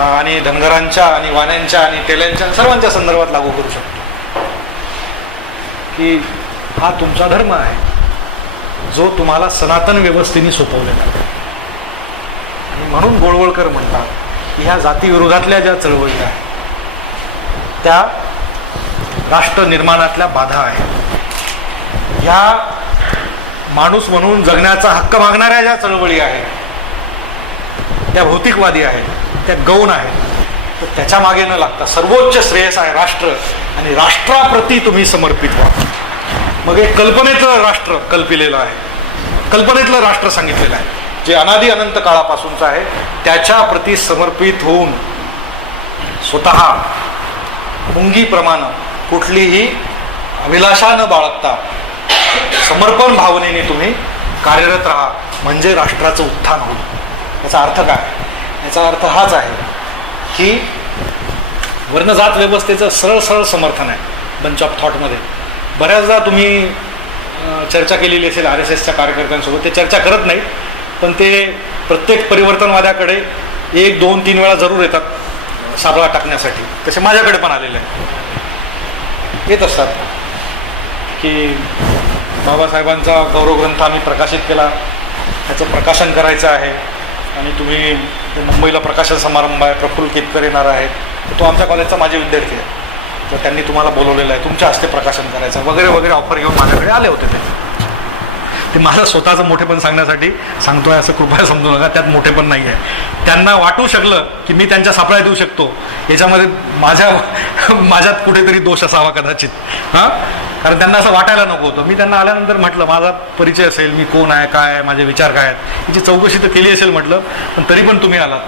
आणि धनगरांच्या आणि वाण्यांच्या आणि तेल्यांच्या सर्वांच्या संदर्भात लागू करू शकतो. की हा तुमचा धर्म आहे जो तुम्हाला सनातन व्यवस्थेने सोपवलेला आहे. आणि म्हणून गोळवळकर म्हणतात की ह्या जातीविरोधातल्या ज्या चळवळी आहेत त्या राष्ट्र निर्माणातल्या बाधा आहेत. ह्या माणूस म्हणून जगण्याचा हक्क मागणाऱ्या ज्या चळवळी आहेत त्या भौतिकवादी आहेत, त्या गौण आहेत. तर त्याच्या मागे न लागता सर्वोच्च श्रेयस आहे राष्ट्र, आणि राष्ट्राप्रती तुम्ही समर्पित व्हा. मग एक कल्पनेतलं राष्ट्र कल्पिलेलं आहे, कल्पनेतलं राष्ट्र सांगितलेलं आहे, जे अनादी अनंत काळापासूनचं आहे. त्याच्याप्रती समर्पित होऊन स्वतः मुंगीप्रमाणे कुठलीही अभिलाषा न बाळगता समर्पण भावनेने तुम्ही कार्यरत राहा, म्हणजे राष्ट्राचं उत्थान होईल. याचा अर्थ काय, याचा अर्थ हाच आहे की वर्णजात व्यवस्थेचं सरळ सरळ समर्थन आहे. बंच ऑफ थॉटमध्ये बऱ्याचदा तुम्ही चर्चा केलेली असेल RSSच्या कार्यकर्त्यांसोबत, ते चर्चा करत नाहीत पण ते प्रत्येक परिवर्तनवाद्याकडे 1, 2, 3 वेळा जरूर येतात साबळा टाकण्यासाठी. तसे माझ्याकडे पण आलेले आहेत, येत असतात की बाबासाहेबांचा गौरवग्रंथ आम्ही प्रकाशित केला, त्याचं प्रकाशन करायचं आहे आणि तुम्ही मुंबईला प्रकाशन समारंभ आहे, प्रफुल्ल केतकर येणार आहेत, तो आमच्या कॉलेजचा माझे विद्यार्थी आहे, तर त्यांनी तुम्हाला बोलवलेलं आहे, तुमच्या हस्ते प्रकाशन करायचं वगैरे वगैरे ऑफर घेऊन माझ्याकडे आले होते. ते मला स्वतःचं मोठेपण सांगण्यासाठी सांगतोय असं कृपया समजू नका, त्यात मोठेपण नाही आहे. त्यांना वाटू शकलं की मी त्यांच्या सापळ्या देऊ शकतो, याच्यामध्ये माझ्यात कुठेतरी दोष असावा कदाचित. हां, कारण त्यांना असं वाटायला नको होतं. मी त्यांना आल्यानंतर म्हटलं माझा परिचय असेल, मी कोण आहे, काय आहे, माझे विचार काय आहेत, याची चौकशी तर केली असेल म्हटलं, पण तरी पण तुम्ही आलात.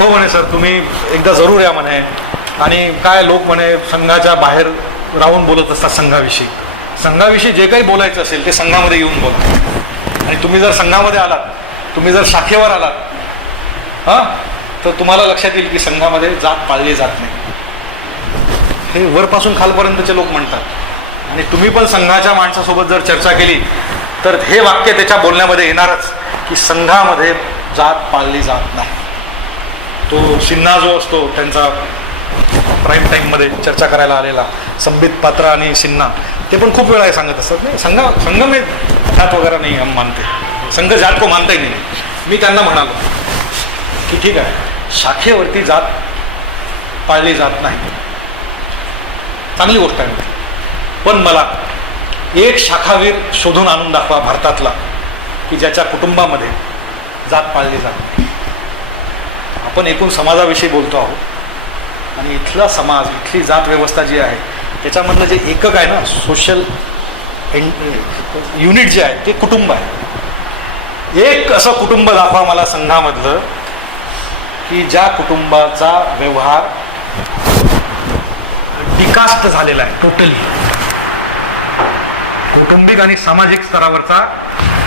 हो म्हणे सर, तुम्ही एकदा जरूर या म्हणे. आणि काय लोक म्हणे संघाच्या बाहेर राहून बोलत असतात संघाविषयी. संघाविषयी जे काही बोलायचं असेल ते संघामध्ये येऊन बोला. आणि तुम्ही जर संघामध्ये आलात, तुम्ही जर शाखेवर आलात हां, तर तुम्हाला लक्षात येईल की संघामध्ये जात पाळली जात नाही. हे वरपासून खालपर्यंतचे लोक म्हणतात. आणि तुम्ही पण संघाच्या माणसासोबत जर चर्चा केली तर हे वाक्य त्याच्या बोलण्यामध्ये येणारच की संघामध्ये जात पाळली जात नाही. तो सिन्हा जो असतो त्यांचा प्राईम टाईममध्ये चर्चा करायला आलेला, संबित पात्र आणि सिन्हा, ते पण खूप वेळा हे सांगत असतात नाही संघ में जात वगैरे नाही हम मानते, संघ जात को मानताही नाही. मी त्यांना म्हणालो की ठीक आहे, शाखेवरती जात पाळली जात नाही, चांगली गोष्ट आहे, पण मला एक शाखावीर शोधून आणून दाखवा भारतातला की ज्याच्या कुटुंबामध्ये जात पाळली जात नाही. आपण एकूण समाजाविषयी बोलतो आहोत आणि इथला समाज, इथली जात व्यवस्था जी आहे त्याच्यामधलं जे एकक आहे ना, सोशल युनिट जे आहे ते कुटुंब आहे. एक असं कुटुंब दाखवा मला संघामधलं की ज्या कुटुंबाचा व्यवहार डिकास्ट झालेला आहे, टोटली कौटुंबिक आणि सामाजिक स्तरावरचा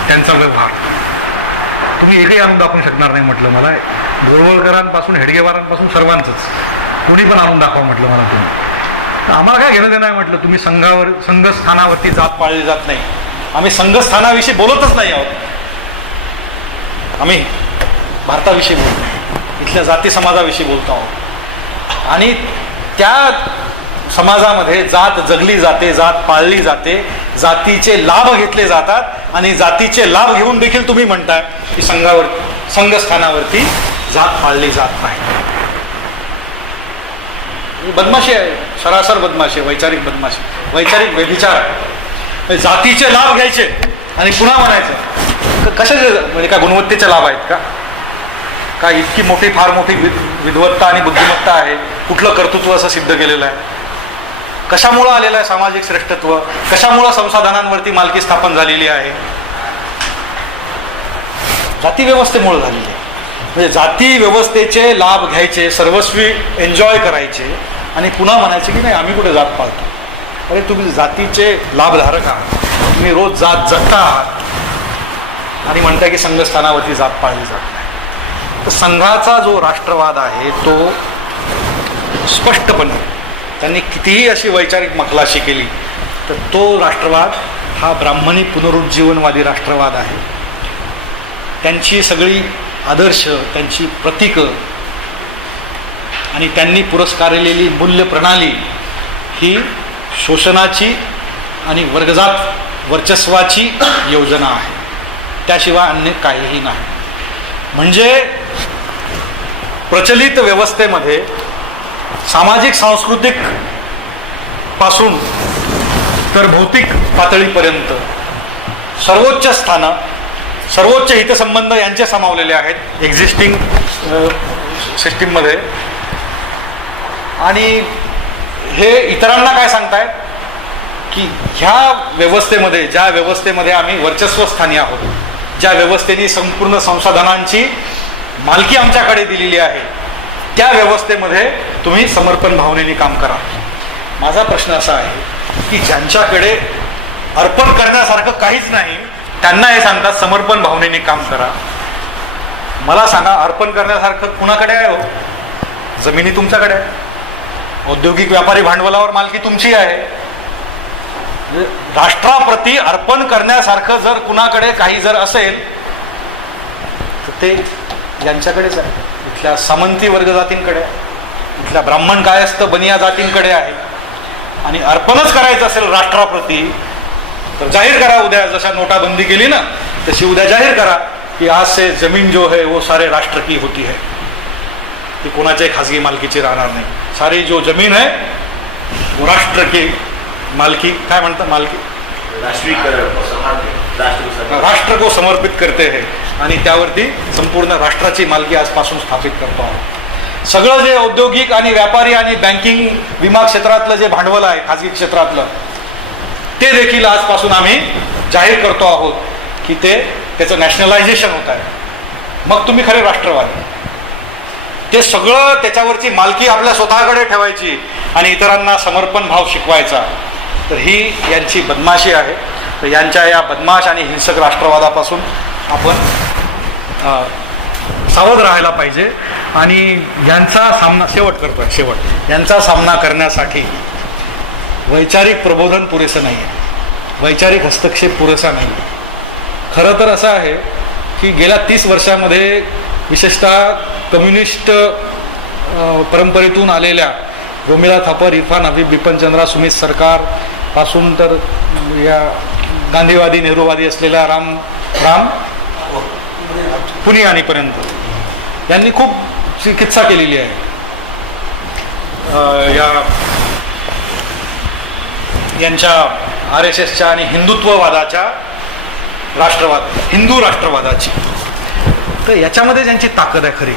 त्यांचा व्यवहार तुम्ही एकही आणून दाखवू शकणार नाही म्हटलं मला. गोरवळकरांपासून हेडगेवारांपासून सर्वांचंच कोणी पण आणून दाखवा म्हटलं मला तुम्ही. आम्हाला काय घेणं देणं आहे म्हटलं. तुम्ही संघस्थानावरती जात पाळली जात नाही. आम्ही संघस्थानाविषयी बोलतच नाही आहोत. आम्ही भारताविषयी बोलतो, इथल्या जाती समाजाविषयी बोलतो आहोत. आणि त्या समाजामध्ये जात जगली जाते, जात पाळली जाते, जातीचे लाभ घेतले जातात आणि जातीचे लाभ घेऊन देखील तुम्ही म्हणताय की संघस्थानावरती जात पाळली जात नाही. ही बदमाशी आहे, सरासर बदमाशी, वैचारिक बदमाशी, वैचारिक व्यभिचार. जातीचे लाभ घ्यायचे आणि पुन्हा म्हणायचं कशाचे, म्हणजे काय गुणवत्तेचे लाभ आहेत का? काय इतकी मोठी, फार मोठी विद्वत्ता आणि बुद्धिमत्ता आहे? कुठलं कर्तृत्व असं सिद्ध केलेलं आहे? कशामुळं आलेलं आहे सामाजिक श्रेष्ठत्व? कशामुळं संसाधनांवरती मालकी स्थापन झालेली आहे? जाती व्यवस्थेमुळे झालेली आहे. म्हणजे जाती व्यवस्थेचे लाभ घ्यायचे, सर्वस्वी एन्जॉय करायचे आणि पुन्हा म्हणायचे की नाही आम्ही कुठे जात पाळतो. अरे तुम्ही जातीचे लाभधारक आहात, तुम्ही रोज जात जगता आहात आणि म्हणताय की संघस्थानावरती जात पाळली जात नाही. तर संघाचा जो राष्ट्रवाद आहे तो स्पष्टपणे त्यांनी कितीही अशी वैचारिक मखलाशी केली तर तो राष्ट्रवाद हा ब्राह्मणी पुनरुज्जीवनवादी राष्ट्रवाद आहे. त्यांची सगळी आदर्श, त्यांची प्रतीकं आणि त्यांनी पुरस्कारलेली मूल्य प्रणाली ही शोषणाची आणि वर्गजात वर्चस्वाची योजना आहे, त्याशिवाय अन्य काहीही नाही. म्हणजे प्रचलित व्यवस्थेमध्ये सामाजिक सांस्कृतिक पासून तर भौतिक पातळीपर्यंत सर्वोच्च स्थानं, सर्वोच्च हितसंबंध यांचे सामावलेले आहेत एक्झिस्टिंग सिस्टीममध्ये. आणि हे इतरांना काय सांगतायत की ह्या व्यवस्थेमध्ये, ज्या व्यवस्थेमध्ये आम्ही वर्चस्वस्थानी आहोत, ज्या व्यवस्थेने संपूर्ण संसाधनांची मालकी आमच्याकडे दिलेली आहे, त्या व्यवस्थेमध्ये तुम्ही समर्पण भावनेने काम करा. माझा प्रश्न असा आहे की ज्यांच्याकडे अर्पण करण्यासारखं काहीच नाही त्यांना हे सांगतात समर्पण भावनेने काम करा. मला सांगा अर्पण करण्यासारखं कुणाकडे आहे? हो, जमिनी तुमच्याकडे आहे, औद्योगिक व्यापारी भांडवलावर मालकी तुमची आहे. राष्ट्राप्रती अर्पण करण्यासारखं जर कुणाकडे काही जर असेल तर ते यांच्याकडेच आहे, इथल्या सामंती वर्ग जातींकडे, इथल्या ब्राह्मण कायस्थ बनिया जातींकडे आहे. आणि अर्पणच करायचं असेल राष्ट्राप्रती तर जाहीर करा, उद्या जशा नोटाबंदी केली ना तशी उद्या जाहीर करा की आज से जमीन जो है वो सारे राष्ट्र की होती है, ती कोणाच्याही खाजगी मालकीची राहणार नाही. सारी जो जमीन है वो राष्ट्र की मालकी, काय म्हणतात, मालकी राष्ट्र को समर्पित करते हैं आणि त्यावरती संपूर्ण राष्ट्राची मालकी आजपासून स्थापित करतो आहोत. सगळं जे औद्योगिक आणि व्यापारी आणि बँकिंग विमा क्षेत्रातलं जे भांडवल आहे खाजगी क्षेत्रातलं ते देखील आजपासून आम्ही जाहीर करतो आहोत की त्याचं नॅशनलायझेशन होत आहे. मग तुम्ही खरे राष्ट्रवादी. ते सगळं त्याच्यावरची मालकी आपल्या स्वतःकडे ठेवायची आणि इतरांना समर्पण भाव शिकवायचा. तर ही यांची बदमाशी आहे. तर यांच्या या बदमाश आणि हिंसक राष्ट्रवादापासून आपण सावध राहायला पाहिजे. आणि यांचा सामना शेवट यांचा सामना करण्यासाठी वैचारिक प्रबोधन पुरेसं नाही आहे, वैचारिक हस्तक्षेप पुरेसा नाही. खरं तर असं आहे की गेल्या 30 वर्षामध्ये विशेषतः कम्युनिस्ट परंपरेतून आलेल्या गोमिला थापर, इरफान हबीब, बिपनचंद्रा, सुमित सरकार पासून तर या गांधीवादी नेहरूवादी असलेल्या राम पुनियानीपर्यंत यांनी खूप चिकित्सा केलेली आहे यांच्या RSSच्या आणि हिंदुत्ववादाच्या हिंदू राष्ट्रवादाची. तर याच्यामध्ये ज्यांची ताकद आहे खरी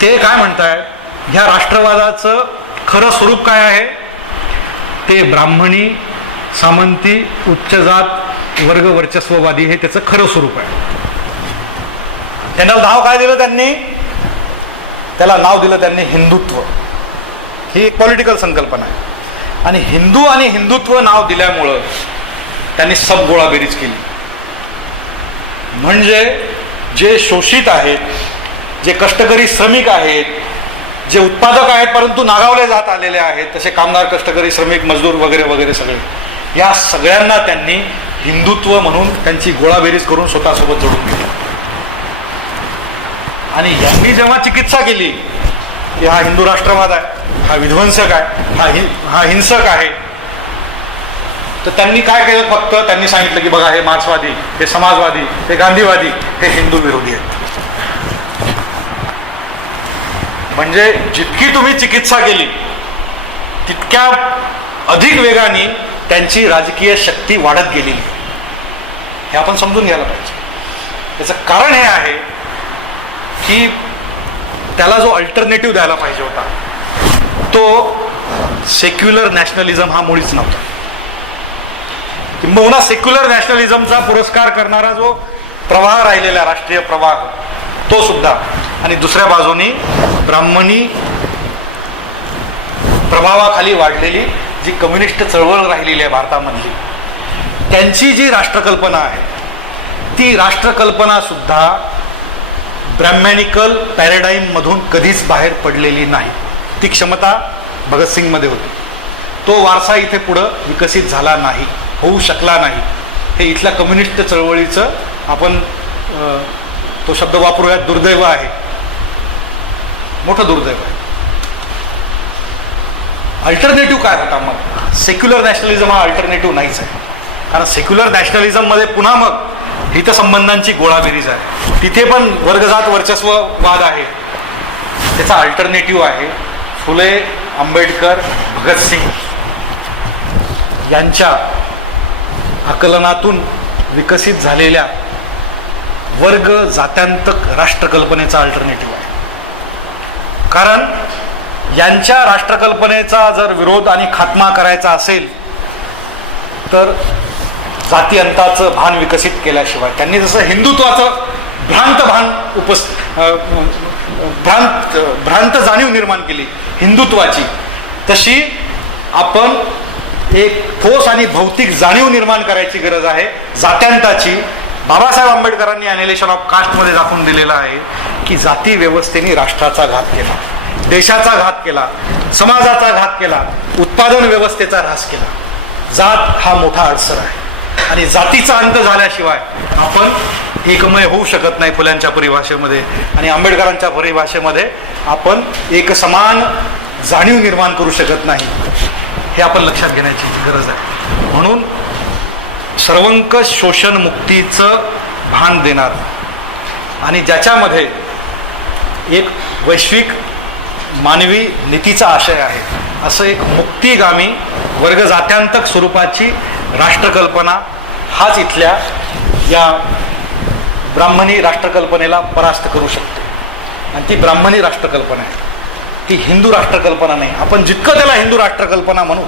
ते काय म्हणतायत, ह्या राष्ट्रवादाचं खरं स्वरूप काय आहे ते ब्राह्मणी, सामंती, उच्चजात वर्ग वर्चस्ववादी हे त्याचं खरं स्वरूप आहे. त्यांना नाव काय दिलं त्यांनी? त्याला नाव दिलं त्यांनी हिंदुत्व. ही एक पॉलिटिकल संकल्पना आहे. आणि हिंदू आणि हिंदुत्व नाव दिल्यामुळं त्यांनी सब गोळाबेरीज केली. म्हणजे जे शोषित आहेत, जे कष्टकरी श्रमिक आहेत, जे उत्पादक आहेत परंतु नागावले जात आलेले आहेत, तसे कामगार, कष्टकरी श्रमिक, मजदूर वगैरे वगैरे सगळे, या सगळ्यांना त्यांनी हिंदुत्व म्हणून त्यांची गोळाबेरीज करून स्वतःसोबत जोडून घेतलं. आणि यांनी जेव्हा चिकित्सा केली की हा हिंदू राष्ट्रवाद आहे, हा विध्वंसक आहे, हा हिंसक आहे, तर त्यांनी काय केलं? फक्त त्यांनी सांगितलं की बघा, हे मार्क्सवादी, हे समाजवादी, हे गांधीवादी, हे हिंदू विरोधी आहेत. म्हणजे जितकी तुम्ही चिकित्सा केली तितक्या अधिक वेगाने त्यांची राजकीय शक्ती वाढत गेली. हे आपण समजून घ्यायला पाहिजे. त्याचं कारण हे आहे की त्याला जो अल्टरनेटिव्ह द्यायला पाहिजे होता तो सेक्युलर नॅशनलिझम हा मुळीच नव्हता. किंबहुना सेक्युलर नॅशनलिझमचा पुरस्कार करणारा जो प्रवाह राहिलेला राष्ट्रीय प्रवाह तो सुद्धा, आणि दुसऱ्या बाजूनी ब्राह्मणी प्रभावाखाली वाढलेली जी कम्युनिस्ट चळवळ राहिलेली आहे भारतामधली, त्यांची जी राष्ट्रकल्पना आहे ती राष्ट्रकल्पना सुद्धा ब्रॅह्मॅनिकल पॅराडाईम मधून कधीच बाहेर पडलेली नाही. ती क्षमता भगतसिंगमध्ये होती. तो वारसा इथे पुढं विकसित झाला नाही, होऊ शकला नाही. हे इथल्या कम्युनिस्ट चळवळीचं आपण तो शब्द वापरूयात, दुर्दैव आहे, मोठं दुर्दैव आहे. अल्टरनेटिव्ह काय होता मग? सेक्युलर नॅशनलिझम हा अल्टरनेटिव्ह नाहीच आहे. कारण सेक्युलर नॅशनलिझम मध्ये पुन्हा मग हितसंबंधांची गोळाबेरीज आहे, तिथे पण वर्गजात वर्चस्ववाद आहे. त्याचा अल्टरनेटिव्ह आहे फुले, आंबेडकर, भगतसिंग यांच्या आकलनातून विकसित झालेल्या वर्ग जात्यांतक राष्ट्रकल्पनेचा अल्टरनेटिव्ह आहे. कारण यांच्या राष्ट्रकल्पनेचा जर विरोध आणि खात्मा करायचा असेल तर जाती अंताचं भान विकसित केल्याशिवाय, त्यांनी जसं हिंदुत्वाचं भ्रांत भान भ्रांत जाणीव निर्माण केली हिंदुत्वाची, तशी आपण एक ठोस आणि भौतिक जाणीव निर्माण करायची गरज आहे जात्यांताची. बाबासाहेब आंबेडकरांनी ॲनिलेशन ऑफ कास्टमध्ये दाखवून दिलेलं आहे की जाती व्यवस्थेने राष्ट्राचा घात केला, देशाचा घात केला, समाजाचा घात केला, उत्पादन व्यवस्थेचा ऱ्हास केला. जात हा मोठा अडसर आहे आणि जातीचा अंत झाल्याशिवाय आपण एकमय होऊ शकत नाही फुल्यांच्या परिभाषेमध्ये, आणि आंबेडकरांच्या परिभाषेमध्ये आपण एक समान जाणीव निर्माण करू शकत नाही. हे आपण लक्षात घेण्याची गरज आहे. म्हणून सर्वंकष शोषण मुक्तीचं भान देणार आणि ज्याच्यामध्ये एक वैश्विक मानवी नीतीचा आशय आहे असं एक मुक्तिगामी वर्गजात्यांतक स्वरूपाची राष्ट्रकल्पना हाच इथल्या या ब्राह्मणी राष्ट्रकल्पनेला परास्त करू शकतो. आणि ती ब्राह्मणी राष्ट्रकल्पना आहे, ती हिंदू राष्ट्रकल्पना नाही. आपण जितकं त्याला हिंदू राष्ट्रकल्पना म्हणू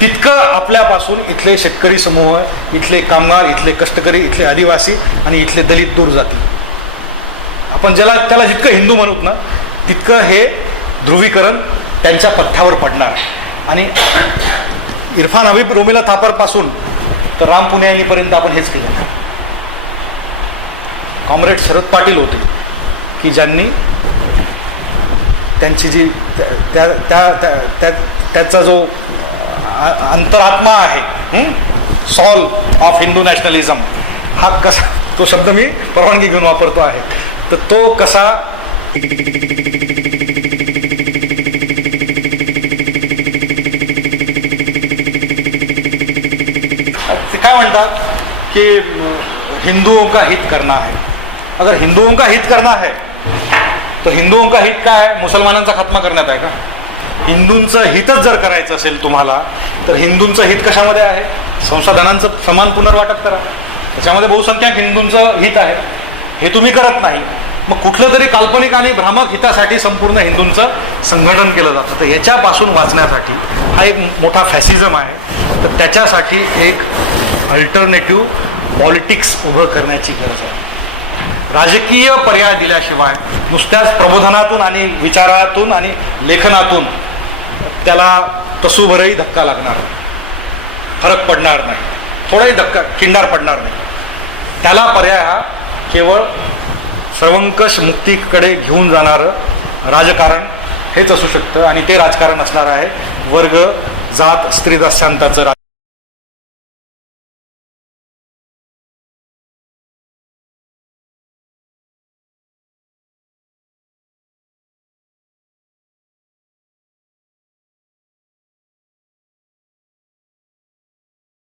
तितकं आपल्यापासून इथले शेतकरी समूह, इथले कामगार, इथले कष्टकरी, इथले आदिवासी आणि इथले दलित दूर जातील. आपण त्याला जितकं हिंदू म्हणूत ना तितकं हे ध्रुवीकरण त्यांच्या पथ्यावर पडणार. आणि इरफान हबीब, रोमिला थापरपासून तर राम पुण्यानीपर्यंत आपण हेच केलं. कॉम्रेड शरद पाटील होते की ज्यांनी त्यांची जी त्याचा जो अंतरात्मा आहे, सॉल ऑफ हिंदू नॅशनलिझम, हा कसा, तो शब्द मी परवानगी घेऊन वापरतो आहे, तर तो कसा काय म्हणतात कि हिंदुओं का हित करना है. अगर हिंदुओं का हित करना है तो हिंदुओं का हित काय आहे? मुसलमानांचा खात्मा करण्यात आहे का? हिंदूंचं हितच जर करायचं असेल तुम्हाला तर हिंदूंचं हित कशामध्ये आहे? संसाधनांचं समान पुनर्वाटप करा, त्याच्यामध्ये बहुसंख्याक हिंदूंचं हित आहे. हे तुम्ही करत नाही, मग कुठलं तरी काल्पनिक आणि भ्रामक हितासाठी संपूर्ण हिंदूंचं संघटन केलं जातं. तर याच्यापासून वाचण्यासाठी हा एक मोठा फॅसिझम आहे. तर त्याच्यासाठी एक अल्टरनेटिव्ह पॉलिटिक्स उभं करण्याची गरज आहे. राजकीय पर्याय दिल्याशिवाय नुसत्याच प्रबोधनातून आणि विचारातून आणि लेखनातून त्याला तसूभरही धक्का लागणार, फरक पडणार नाही, थोडाही धक्का खिंडार पडणार नाही. त्याला पर्याय हा केवळ सर्वंकष मुक्तीकडे घेऊन जाणारं राजकारण हेच असू शकतं आणि ते राजकारण असणार आहे वर्ग जात स्त्रीदास्यांताचं